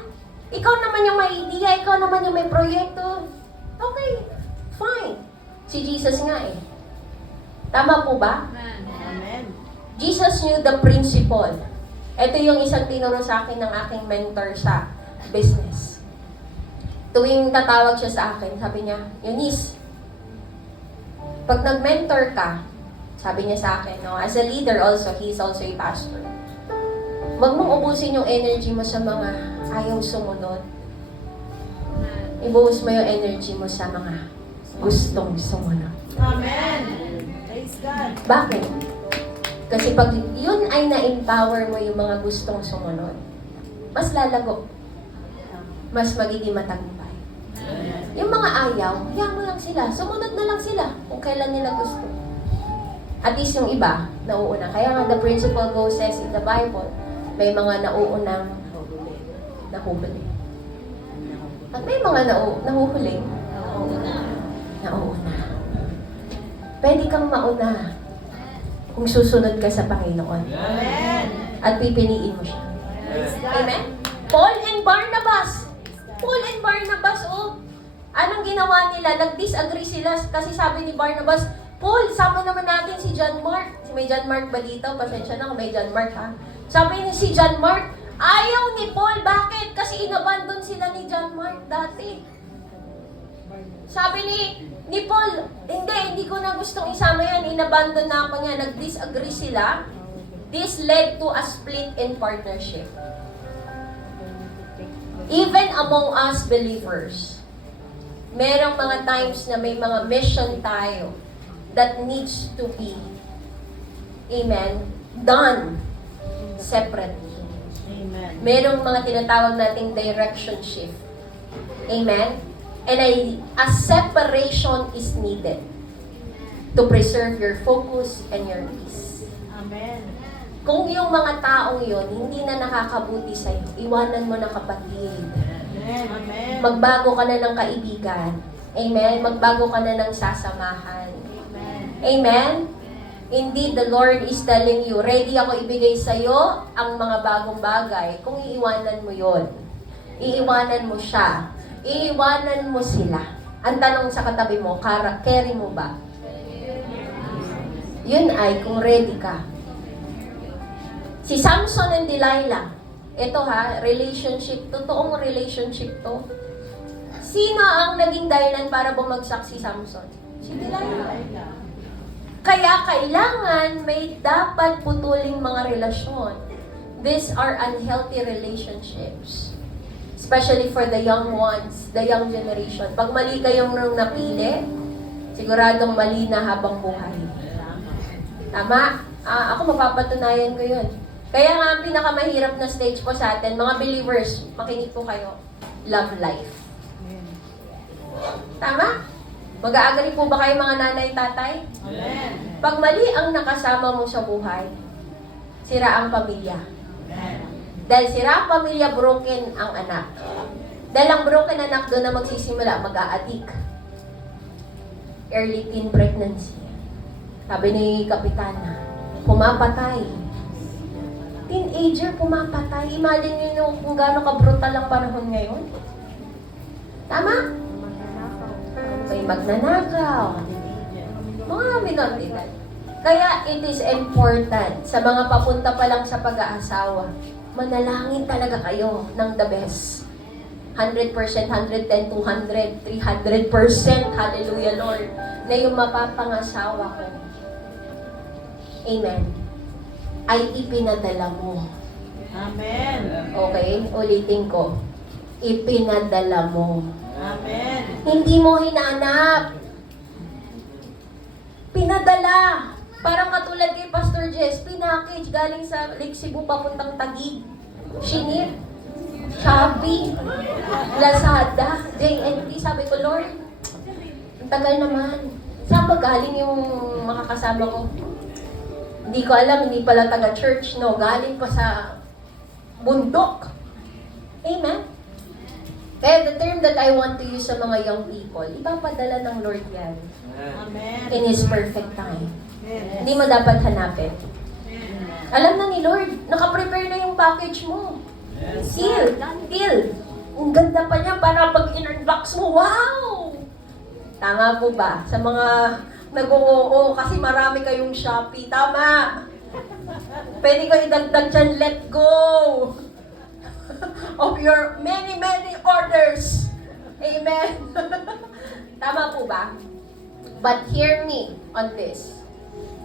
Ikaw naman yung may idea. Ikaw naman yung may proyekto. Okay. Fine. Si Jesus nga Tama po ba? Amen. Jesus knew the principle. Ito yung isang tinuro sa akin ng aking mentor sa business. Tuwing tatawag siya sa akin, sabi niya, Eunice, pag nag-mentor ka, sabi niya sa akin, no, as a leader also, he's also a pastor. Huwag mong ubusin yung energy mo sa mga ayaw sumunod. Ibuhos mo yung energy mo sa mga gustong sumunod. Amen. Praise God. Bakit? Kasi pag yun ay na-empower mo yung mga gustong sumunod, mas lalago. Mas magiging matagumpay. Yung mga ayaw, hayaan mo lang sila. Sumunod na lang sila kung kailan nila gusto. At least yung iba, nauuna. Kaya nga the principle goes says in the Bible, may mga nauunang nahubuli. At may mga nahuhuling nauuna. Pwede kang mauna kung susunod ka sa Panginoon. Amen. At pipiliin mo siya. Praise God. Amen? Paul and Barnabas. Paul and Barnabas, oh. Anong ginawa nila? Nag-disagree sila kasi sabi ni Barnabas, Paul, sama naman natin si John Mark. May John Mark ba dito? Pasensya na kung may John Mark, ha? Sabi ni si John Mark, ayaw ni Paul. Bakit? Kasi inabandon sila ni John Mark dati. Sabi ni Paul, hindi ko na gustong isama yan. Inabandon na ako niya. Nag-disagree sila. This led to a split in partnership. Even among us believers, merong mga times na may mga mission tayo that needs to be, amen, done separately. Amen. Merong mga tinatawag nating direction shift. Amen? And a separation is needed to preserve your focus and your peace. Amen. Kung yung mga taong yon hindi na nakakabuti sa'yo, iwanan mo na, kapatid. Amen. Amen. Magbago ka na ng kaibigan. Amen? Magbago ka na ng sasamahan. Amen. Amen? Indeed, the Lord is telling you, ready ako ibigay sa'yo ang mga bagong bagay kung iiwanan mo yon. Iiwanan mo siya. Iiwanan mo sila. Ang tanong sa katabi mo, carry mo ba? Yun ay kung ready ka. Si Samson and Delilah, ito ha, relationship, totoong relationship to. Sino ang naging dahilan para bumagsak si Samson? Si Delilah. Kaya kailangan may dapat putuling mga relasyon. These are unhealthy relationships. Especially for the young ones, the young generation. Pag mali kayong nung napili, siguradong mali na habang buhay. Tama? Ako mapapatunayan ko yun. Kaya nga ang pinakamahirap na stage po sa atin, mga believers, makinig po kayo, love life. Tama? Mag-a-agree po ba kayo mga nanay, tatay? Amen. Pag mali ang nakasama mo sa buhay, sira ang pamilya. Amen. Dahil sira ang pamilya, broken ang anak. Dahil ang broken anak doon na magsisimula, mag-a-addict. Early teen pregnancy. Sabi ni Kapitana, pumapatay. Teenager, pumapatay. Imagine nyo kung gaano ka-brutal ang panahon ngayon. Tama? May magnanakaw. Mga minor de edad. Kaya it is important sa mga papunta pa lang sa pag-aasawa, manalangin talaga kayo ng the best. 100%, 110, 200, 300%, hallelujah Lord, na yung mapapangasawa ko, amen, ay ipinadala mo. Amen. Okay? Ulitin ko. Ipinadala mo. Amen. Hindi mo hinanap. Pinadala. Parang katulad kay Pastor Jess, pinackage galing sa Lake Cebu papuntang Taguig. Shinip, Shopee, Lazada, JNT. Sabi ko, Lord, ang tagal naman. Saan ba galing yung makakasama ko? Hindi ko alam, hindi pala taga-church, no? Galing pa sa bundok. Amen? Kaya the term that I want to use sa mga young people, ipapadala ng Lord yan Amen. in His perfect time. Amen. Hindi mo dapat hanapin. Amen. Alam na ni Lord, nakaprepare na yung package mo. Seal, deal. Ang ganda pa niya para pag in-unbox mo, wow! Tama po ba? Sa mga nag-oo kasi marami kayong Shopee. Tama! Pwede ko idagdag dyan, let go of your many, many orders. Amen? Tama po ba? But hear me on this.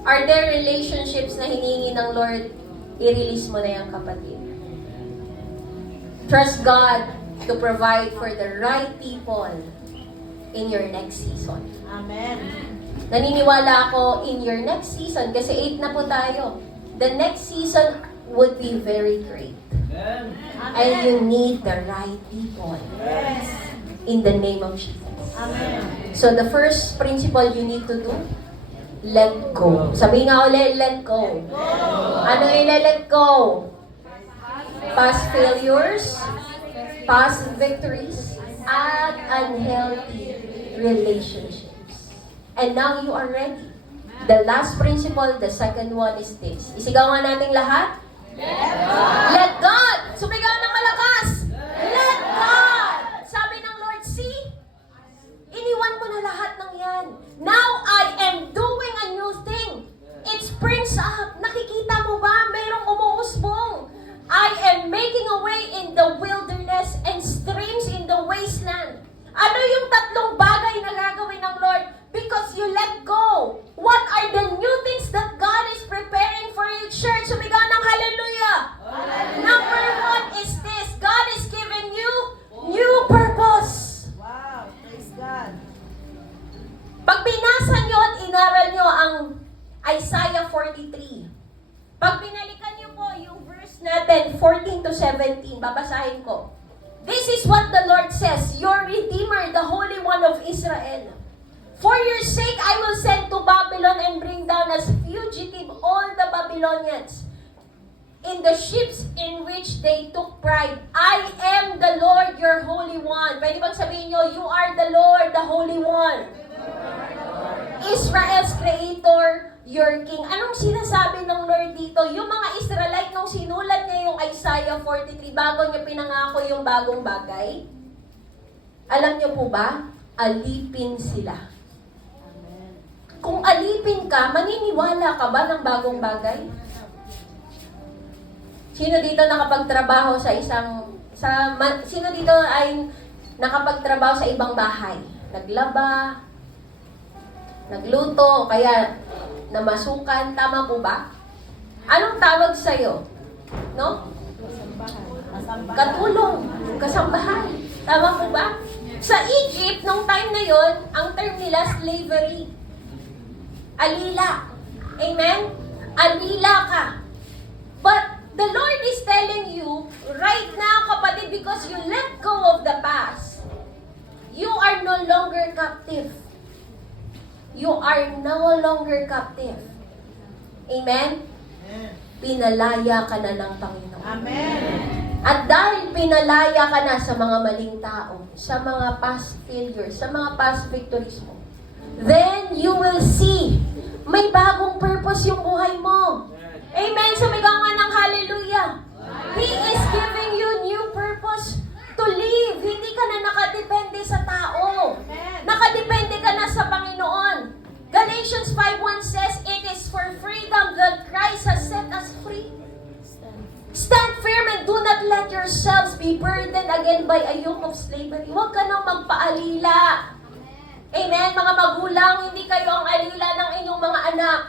Are there relationships na hinihingi ng Lord, i-release mo na yung kapatid? Trust God to provide for the right people in your next season. Amen. Naniniwala ako in your next season, kasi 8 na po tayo. The next season would be very great. And you need the right people. Yes. In the name of Jesus. Amen. So the first principle you need to do, let go. Sabihin nga ulit, let go. Ano yung let go? Past failures, past victories, at unhealthy relationships. And now you are ready. The last principle, the second one is this. Isigaw nga natin lahat. Let God! Sumigaw ng malakas! Let God! Sabi ng Lord, see? Iniwan mo na lahat ng yan. Now I am doing a new thing. It springs up. Nakikita mo ba? Mayroong umuusbong. I am making a way in the wilderness and streams in the wasteland. Ano yung tatlong bagay na gagawin ng Lord? Because you let go. What are the new things that God is preparing for you, church? Sumigaw ng hallelujah. Number one is this. God is giving you new purpose. Wow. Praise God. Pag binasa nyo at inaral nyo ang Isaiah 43, pag binalikan nyo po yung verse natin, 14 to 17, babasahin ko. This is what the Lord says, your Redeemer, the Holy One of Israel. For your sake, I will send to Babylon and bring down as fugitive all the Babylonians in the ships in which they took pride. I am the Lord, your Holy One. Pwede bang sabihin nyo, you are the Lord, the Holy One. Israel's Creator, your King. Anong sinasabi ng Lord dito? Yung mga Israelite, nung sinulat niya yung Isaiah 43, bago niya pinangako yung bagong bagay, alam niyo po ba? Alipin sila. Kung alipin ka, maniniwala ka ba ng bagong bagay? Sino dito nakapagtrabaho sa sino dito ay nakapagtrabaho sa ibang bahay? Naglaba, nagluto, kaya namasukan, tama po ba? Anong tawag sa'yo? No? Katulong, kasambahan. Tama po ba? Sa Egypt, nung time na yon, ang term nila slavery. Alila. Amen? Alila ka. But the Lord is telling you, right now, kapatid, because you let go of the past, you are no longer captive. You are no longer captive. Amen? Pinalaya ka na ng Panginoon. Amen. At dahil pinalaya ka na sa mga maling tao, sa mga past failures, sa mga past victories mo, then you will see, may bagong purpose yung buhay mo. Amen? Sumigaw nga ng hallelujah. He is giving you new purpose to live. Hindi ka na nakadepende sa tao. Nakadepende ka na sa Panginoon. Galatians 5:1 says, it is for freedom that Christ has set us free. Stand firm and do not let yourselves be burdened again by a yoke of slavery. Huwag ka nang magpaalila. Amen? Mga magulang, hindi kayo ang alila ng inyong mga anak.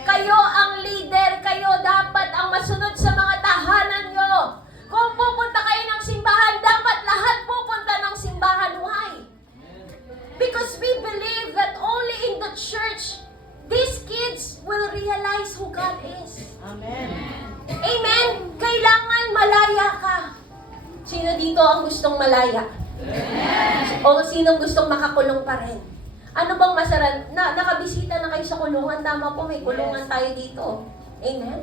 Kayo ang leader. Kayo dapat ang masunod sa mga tahanan nyo. Kung pupunta kayo ng simbahan, dapat lahat pupunta ng simbahan. Why? Because we believe that only in the church, these kids will realize who God is. Amen. Amen? Kailangan malaya ka. Sino dito ang gustong malaya? O sinong gustong makakulong pa rin? Ano bang masarap? Nakabisita na kayo sa kulungan. Tama po, may kulungan tayo dito. Amen?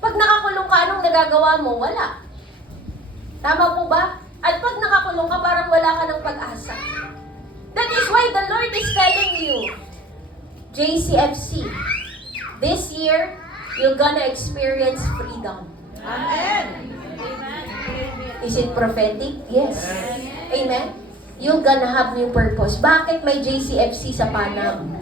Pag nakakulong ka, anong nagagawa mo? Wala. Tama po ba? At pag nakakulong ka, parang wala ka ng pag-asa. That is why the Lord is telling you, JCFC, this year, you're gonna experience freedom. Amen. Is it prophetic? Yes. Amen? You're gonna have new purpose. Bakit may JCFC sa Panam?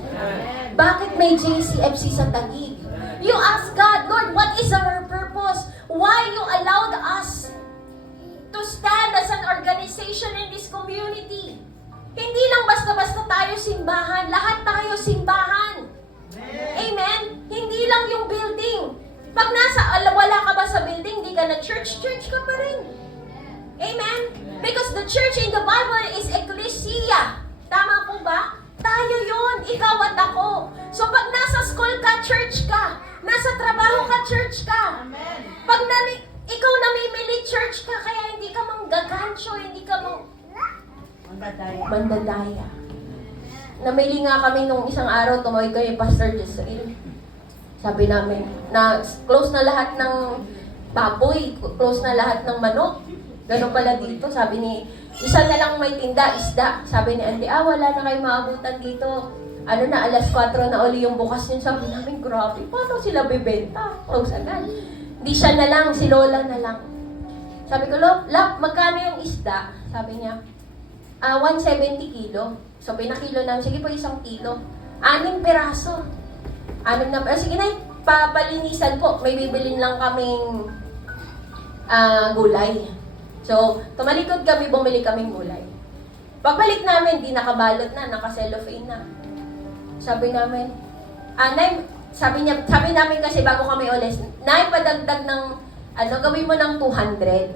Bakit may JCFC sa Taguig? You ask God, Lord, what is our purpose? Why you allowed us to stand as an organization in this community? Hindi lang basta-basta tayo simbahan. Lahat tayo simbahan. Amen? Hindi lang yung building. Pag wala ka ba sa building, di ka na church ka pa rin. Amen? Because the church in the Bible is ecclesia. Tama po ba? Tayo yun. Ikaw at ako. So pag nasa school ka, church ka. Nasa trabaho ka, church ka. Amen. Pag ikaw namimili, church ka, kaya hindi ka manggagansyo, hindi ka mandadaya. Namili nga kami nung isang araw, tumawag kami Pastor Jezreel. Sabi namin, na close na lahat ng baboy, close na lahat ng manok. Ganun pala dito, sabi ni, isa na lang may tinda, isda. Sabi ni Auntie, wala na kayo maabutan dito. Ano na, alas 4 na uli yung bukas niyo. Sabi namin, grabe, paano sila bibenta? Close agad. Hindi siya na lang, si Lola na lang. Sabi ko, Lop, magkano yung isda? Sabi niya, 170 kilo. So, pinakilo namin, sige po, 1 kilo. 6 peraso. 6 na peraso. Sige na, papalinisan po. May bibilin lang kaming gulay. So, tumalikod kami, bumili kaming gulay. Pagbalik namin, di nakabalot na, naka-cellophane na. Sabi namin, sabi namin kasi bago kami ulis, padagdag ng, gawin mo ng 200.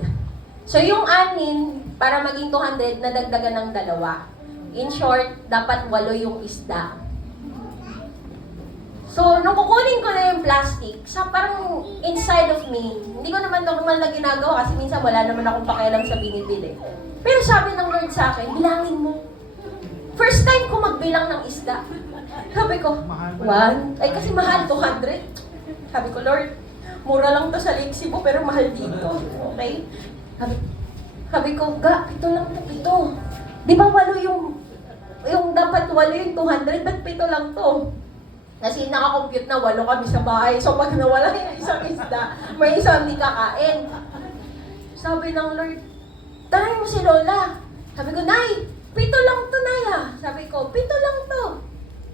So, yung 6, para maging 200, nadagdagan ng 2. In short, dapat 8 yung isda. So, nung kukunin ko na yung plastic, parang inside of me, hindi ko naman normal na ginagawa kasi minsan wala naman akong pakialam sa binibili. Pero sabi ng Lord sa akin, bilangin mo. First time ko magbilang ng isda. Sabi ko, 1. Ay, kasi mahal, 200. Sabi ko, Lord, mura lang to sa Lake Cebu, pero mahal dito. Okay? Sabi ko, 7 lang to, 7. Di ba 8 yung dapat 8 yung 200, ba't 7 lang to? Kasi nakakompute na 8 kami sa bahay. So, pag nawala yung isang isda, may isang hindi kakain. Sabi ng Lord, tanay mo si Lola. Sabi ko, Nay, 7 lang to, Nay, ha? Sabi ko, 7 lang to.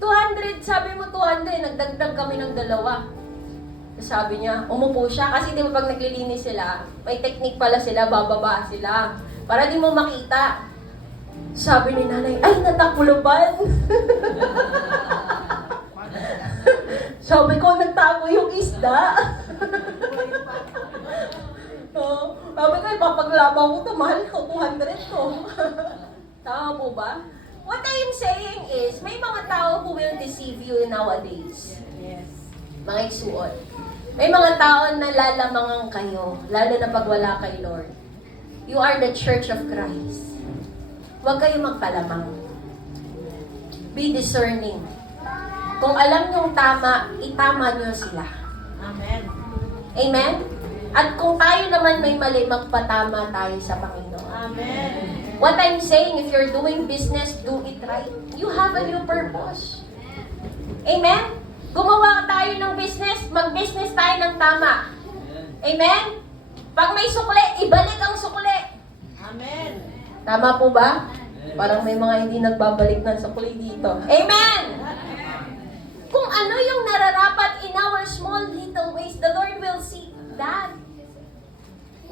200, sabi mo 200, nagdagdag kami ng 2. Sabi niya, umupo siya. Kasi di ba pag naglilinis sila, may technique pala sila, bababa sila. Para di mo makita. Sabi ni nanay, ay, natakuluban. Sabi ko, nagtago yung isda. Sabi ko, ipapaglabaw ko to, mahal ko, 200 to. Tama po ba? What I'm saying is, may mga tao who will deceive you nowadays. Yes. Mga isuot. May mga tao na lalamangan kayo, lalo na pag wala kay Lord. You are the church of Christ. Huwag kayo magpalamang. Be discerning. Kung alam niyong tama, itama niyo sila. Amen. Amen? At kung tayo naman may mali, magpatama tayo sa Panginoon. Amen. What I'm saying, if you're doing business, do it right. You have a new purpose. Amen? Gumawa tayo ng business, mag-business tayo ng tama. Amen? Pag may sukli, ibalik ang sukli. Amen. Tama po ba? Parang may mga hindi nagbabalik ng sukli dito. Amen! Kung ano yung nararapat in our small little ways, the Lord will see that.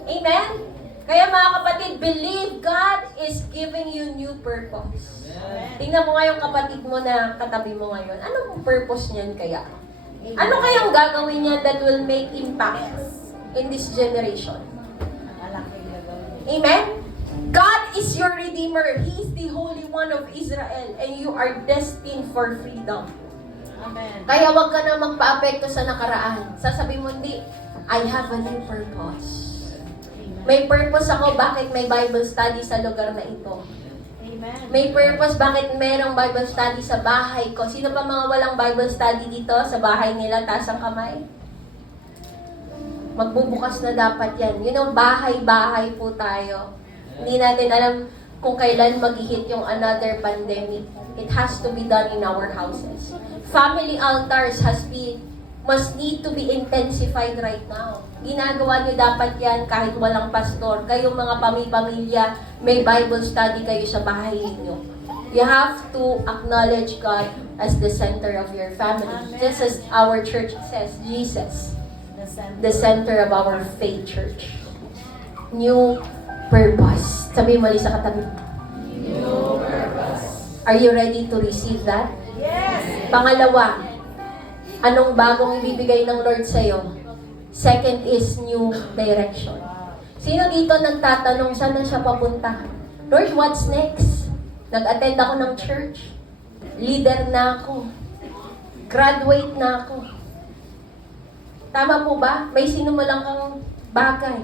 Amen? Kaya mga kapatid, believe God is giving you new purpose. Tingnan mo nga yung kapatid mo na katabi mo ngayon. Anong purpose niyan kaya? Ano kayang gagawin niya that will make impact in this generation? Amen? God is your Redeemer. He is the Holy One of Israel and you are destined for freedom. Amen. Kaya wag ka na magpa-apekto sa nakaraan. Sasabihin mo, hindi, I have a new purpose. May purpose ako bakit may Bible study sa lugar na ito. Amen. May purpose bakit mayroong Bible study sa bahay ko. Sino pa mga walang Bible study dito sa bahay nila? Taas ang kamay. Magbubukas na dapat yan. You know, bahay-bahay po tayo. Hindi natin alam kung kailan mag-hit yung another pandemic. It has to be done in our houses. Family altars must need to be intensified right now. Ginagawa nyo dapat yan kahit walang pastor. Kayong mga pamilya, may Bible study kayo sa bahay ninyo. You have to acknowledge God as the center of your family. Amen. Just as our church says, Jesus, the center of our faith church. New purpose. Sabi mo sa katabi. New purpose. Are you ready to receive that? Yes. Pangalawa, anong bagong ibibigay ng Lord sa'yo? Second is new direction. Sino dito nagtatanong saan na siya papunta? Lord, what's next? Nag-attend ako ng church. Leader na ako. Graduate na ako. Tama po ba? May sinumulan kang bagay.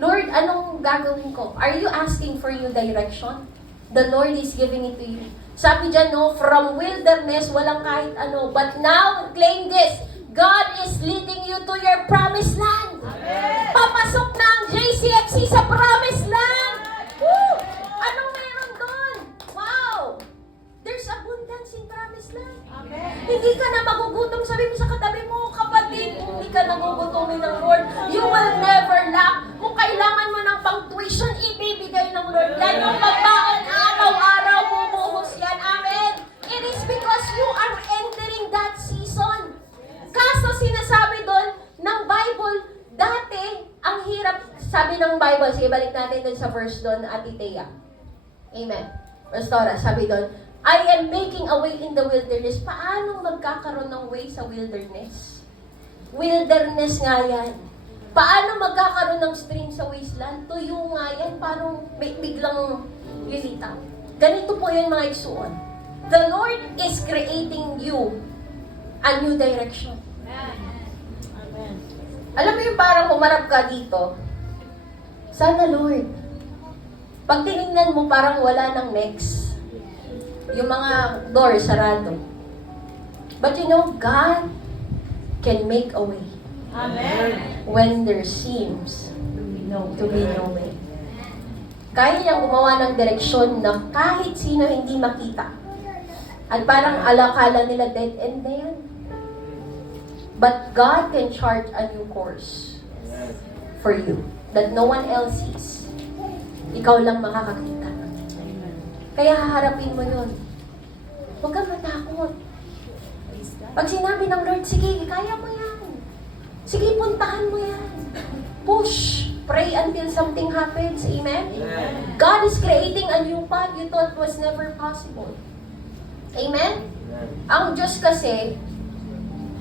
Lord, anong gagawin ko? Are you asking for new direction? The Lord is giving it to you. Sabi dyan, no, from wilderness, walang kahit ano. But now, claim this. God is leading you to your promised land. Amen. Papasok na ang JCFC sa promised land. Woo! Anong meron doon? Wow! There's abundance in promised land. Amen. Hindi ka na magugutom. Sabi mo sa katabi mo, kapatid, hindi ka nagugutomin ng Lord. You will never lack. Kung kailangan mo ng pang-tuition, ibibigay ng Lord. Yan yung pagbaon araw-araw, bumuhos yan. Amen. It is because you are entering that season. Kaso sinasabi doon ng Bible, dati, ang hirap, sabi ng Bible, sige balik natin doon sa verse doon, Ate Thea. Amen. Pastora, sabi doon, I am making a way in the wilderness. Paano magkakaroon ng way sa wilderness? Wilderness nga yan. Paano magkakaroon ng stream sa wasteland? Tuyo nga yan. Paano biglang lilitaw? Ganito po yan mga isuon. The Lord is creating you a new direction. Amen. Alam mo yung parang humarap ka dito, sana Lord, pag tinignan mo parang wala ng next. Yung mga doors sarado. But you know, God can make a way Amen. when there seems to be no way. Kaya niyang gumawa ng direksyon na kahit sino hindi makita. At parang alakala nila dead end na yan. But God can chart a new course for you that no one else sees. Ikaw lang makakakita. Kaya haharapin mo yun. Huwag kang matakot. Pag sinabi ng Lord, sige, kaya mo yan. Sige, puntahan mo yan. Push. Pray until something happens. Amen? God is creating a new path you thought was never possible. Amen? Ang Diyos kasi,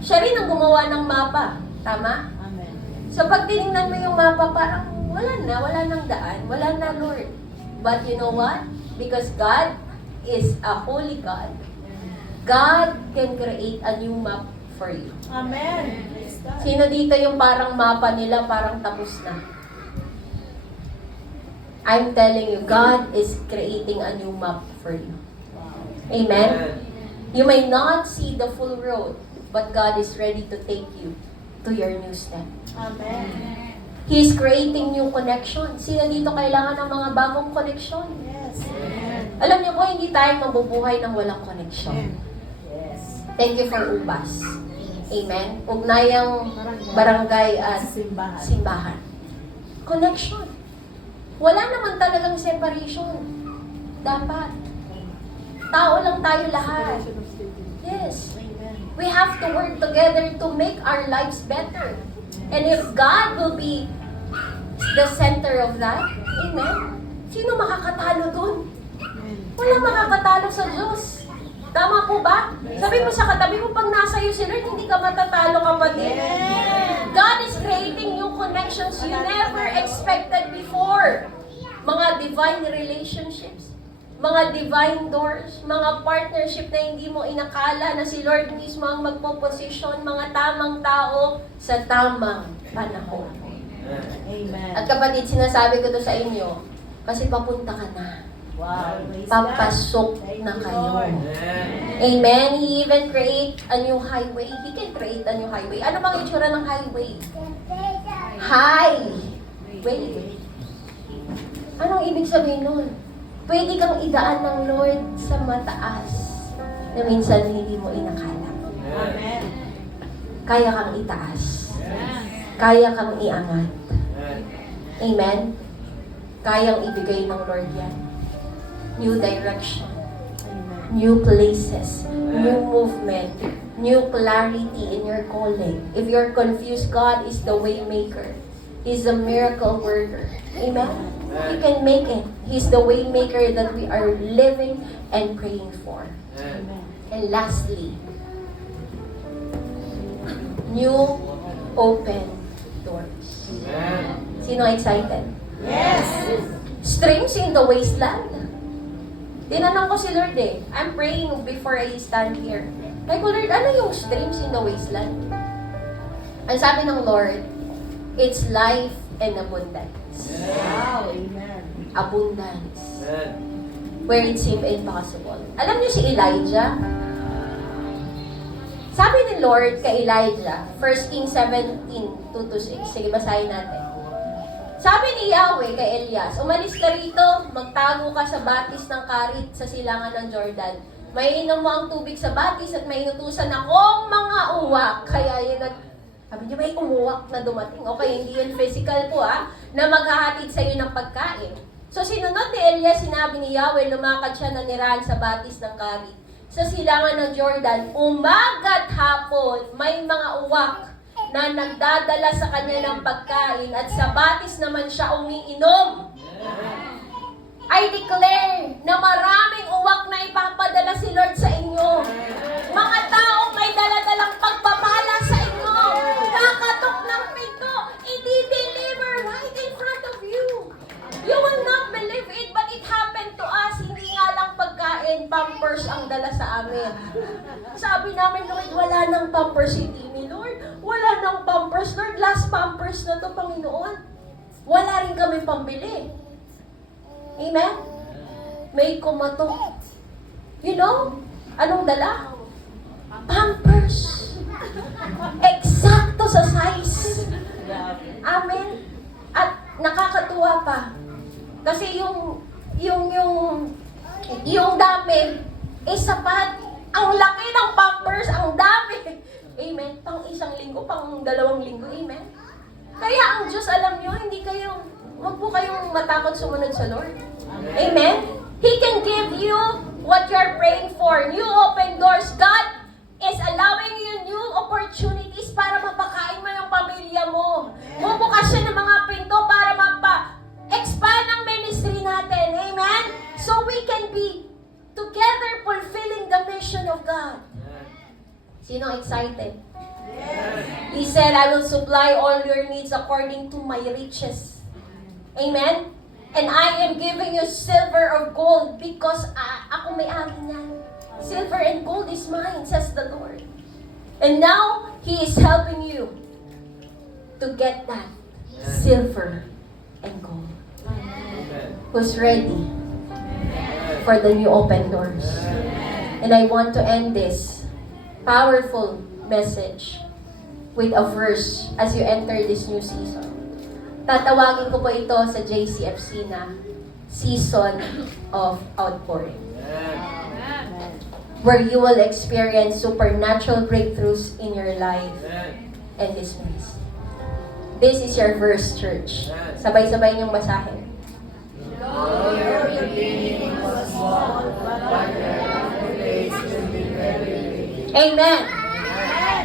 siya rin ang gumawa ng mapa. Tama? Amen. So pag tinignan mo yung mapa, parang wala nang daan, wala na Lord. But you know what? Because God is a holy God, God can create a new map for you. Amen. Praise God. Sino dito yung parang mapa nila, parang tapos na? I'm telling you, God is creating a new map for you. Amen? You may not see the full road, but God is ready to take you to your new step. Amen. He is creating new connection. Sino dito kailangan ng mga bagong connection? Yes. Amen. Alam niyo po, hindi tayo mabubuhay ng walang connection. Yes. Thank you for UBAS. Amen? Ugnayang barangay at Simbahan. simbahan. Connection. Wala naman talagang separation. Dapat. Tao lang tayo lahat. Yes. Amen. We have to work together to make our lives better. And if God will be the center of that, amen? Sino makakatalo dun? Wala makakatalo sa Diyos. Tama po ba? Sabi mo sa katabi mo, pag nasa iyo si Lord, hindi ka matatalo, kapatid. Amen. God is creating new connections you never expected before. Mga divine relationships, mga divine doors, mga partnership na hindi mo inakala na si Lord mismo ang magpo-position, mga tamang tao sa tamang panahon. Amen. At kapatid, sinasabi ko to sa inyo, kasi papunta ka na. Wow. Praise God. Papasok Thank na you, kayo. Lord. Amen. He even create a new highway. He can create a new highway. Ano bang itsura ng highway? Highway. Anong ibig sabihin nun? Pwede kang idaan ng Lord sa mataas na minsan hindi mo inakala. Amen. Kaya kang itaas. Kaya kang iangat. Amen? Kayang ibigay ng Lord yan. New direction. Amen. New places, new movement, new clarity in your calling. If you're confused, God is the way maker. He's a miracle worker. Amen? He can make it. He's the way maker that we are living and praying for. Amen. And lastly, new open doors. Sino excited? Yes. Streams in the wasteland. Tinanong ko si Lord eh. I'm praying before I stand here. Kaya ko, Lord, ano yung streams in the wasteland? Ang sabi ng Lord, It's life and abundance. Wow. Amen. Abundance. Amen. Where it seemed impossible. Alam niyo si Elijah? Sabi ni Lord kay Elijah, 1 Kings 17, 2-6. Sige, basahin natin. Sabi ni Yahweh kay Elias, umalis ka rito, magtago ka sa batis ng Karit sa silangan ng Jordan. May inom mo ang tubig sa batis at may inutusan akong mga uwak. Kaya yun sabi niya, may umuwak na dumating. Okay, hindi yun physical po na maghahatid sa iyo ng pagkain. So sinunod ni Elias, sinabi ni Yahweh, lumakad siya na nirahan sa batis ng Karit. Sa silangan ng Jordan, umaga't hapon, may mga uwak na nagdadala sa kanya ng pagkain at sa batis naman siya umiinom. I declare na maraming uwak na ipapadala si Lord sa inyo. Mga taong may daladalang pagpapala sa inyo. Kakatok ng pinto, i-deliver right in front of you. You will not believe it, but it happened to us. Hindi nga lang pagkain, pampers ang dala sa amin. Sabi namin, Lord, wala nang pampers si Timmy, Lord. Wala nang pampers, Lord. Last pampers na to, Panginoon. Wala rin kami pambili. Amen? May kumatok. You know? Anong dala? Pampers. Eksakto sa size. Amen? At nakakatuwa pa. Kasi yung dami is sapat. Ang laki ng pampers, ang dami. Amen? Pang isang linggo, pang 2 linggo. Amen? Kaya ang Diyos, alam nyo, huwag po kayong matakot sumunod sa Lord. Amen? He can give you what you're praying for. New open doors. God is allowing you new opportunities para mapakain mo yung pamilya mo. Bubukas siya ng mga pinto para expand ang ministry natin. Amen? So we can be together fulfilling the mission of God. Sino excited? He said, I will supply all your needs according to my riches. Amen? And I am giving you silver or gold because ako may-ari niyan. Silver and gold is mine, says the Lord. And now, He is helping you to get that silver and gold. Who's ready for the new open doors? And I want to end this powerful message with a verse as you enter this new season. Tatawagin ko po ito sa JCFC na season of outpouring. Where you will experience supernatural breakthroughs in your life and His ways. This is your verse, church. Sabay-sabay niyong basahin. Amen.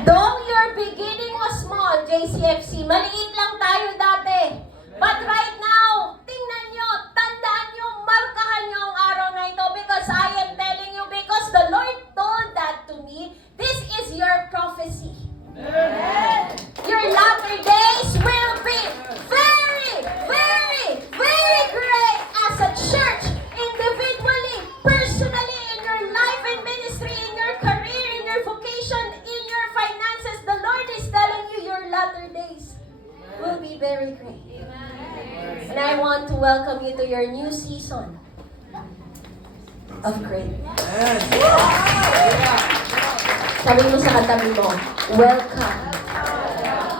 Though your beginning was small, JCFC, maliit lang tayo dati. But right now, tingnan nyo, tandaan nyo, markahan nyo ang araw na ito because I am telling you, because the Lord told that to me, this is your prophecy. Your latter days will be very, very, very great as a church, individually, personally, in your life and ministry, in your career, in your vocation, in your finances. The Lord is telling you your latter days will be very great. And I want to welcome you to your new season of greatness. Sabi mo sa katabi mo, welcome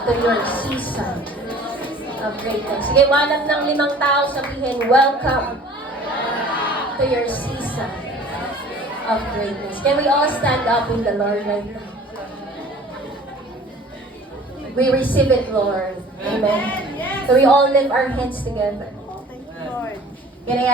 to your season of greatness. Sige, walang ng 5 tao sabihin, welcome to your season of greatness. Can we all stand up in the Lord right now? We receive it, Lord. Amen. So we all lift our hands together. Thank you, Lord. Can I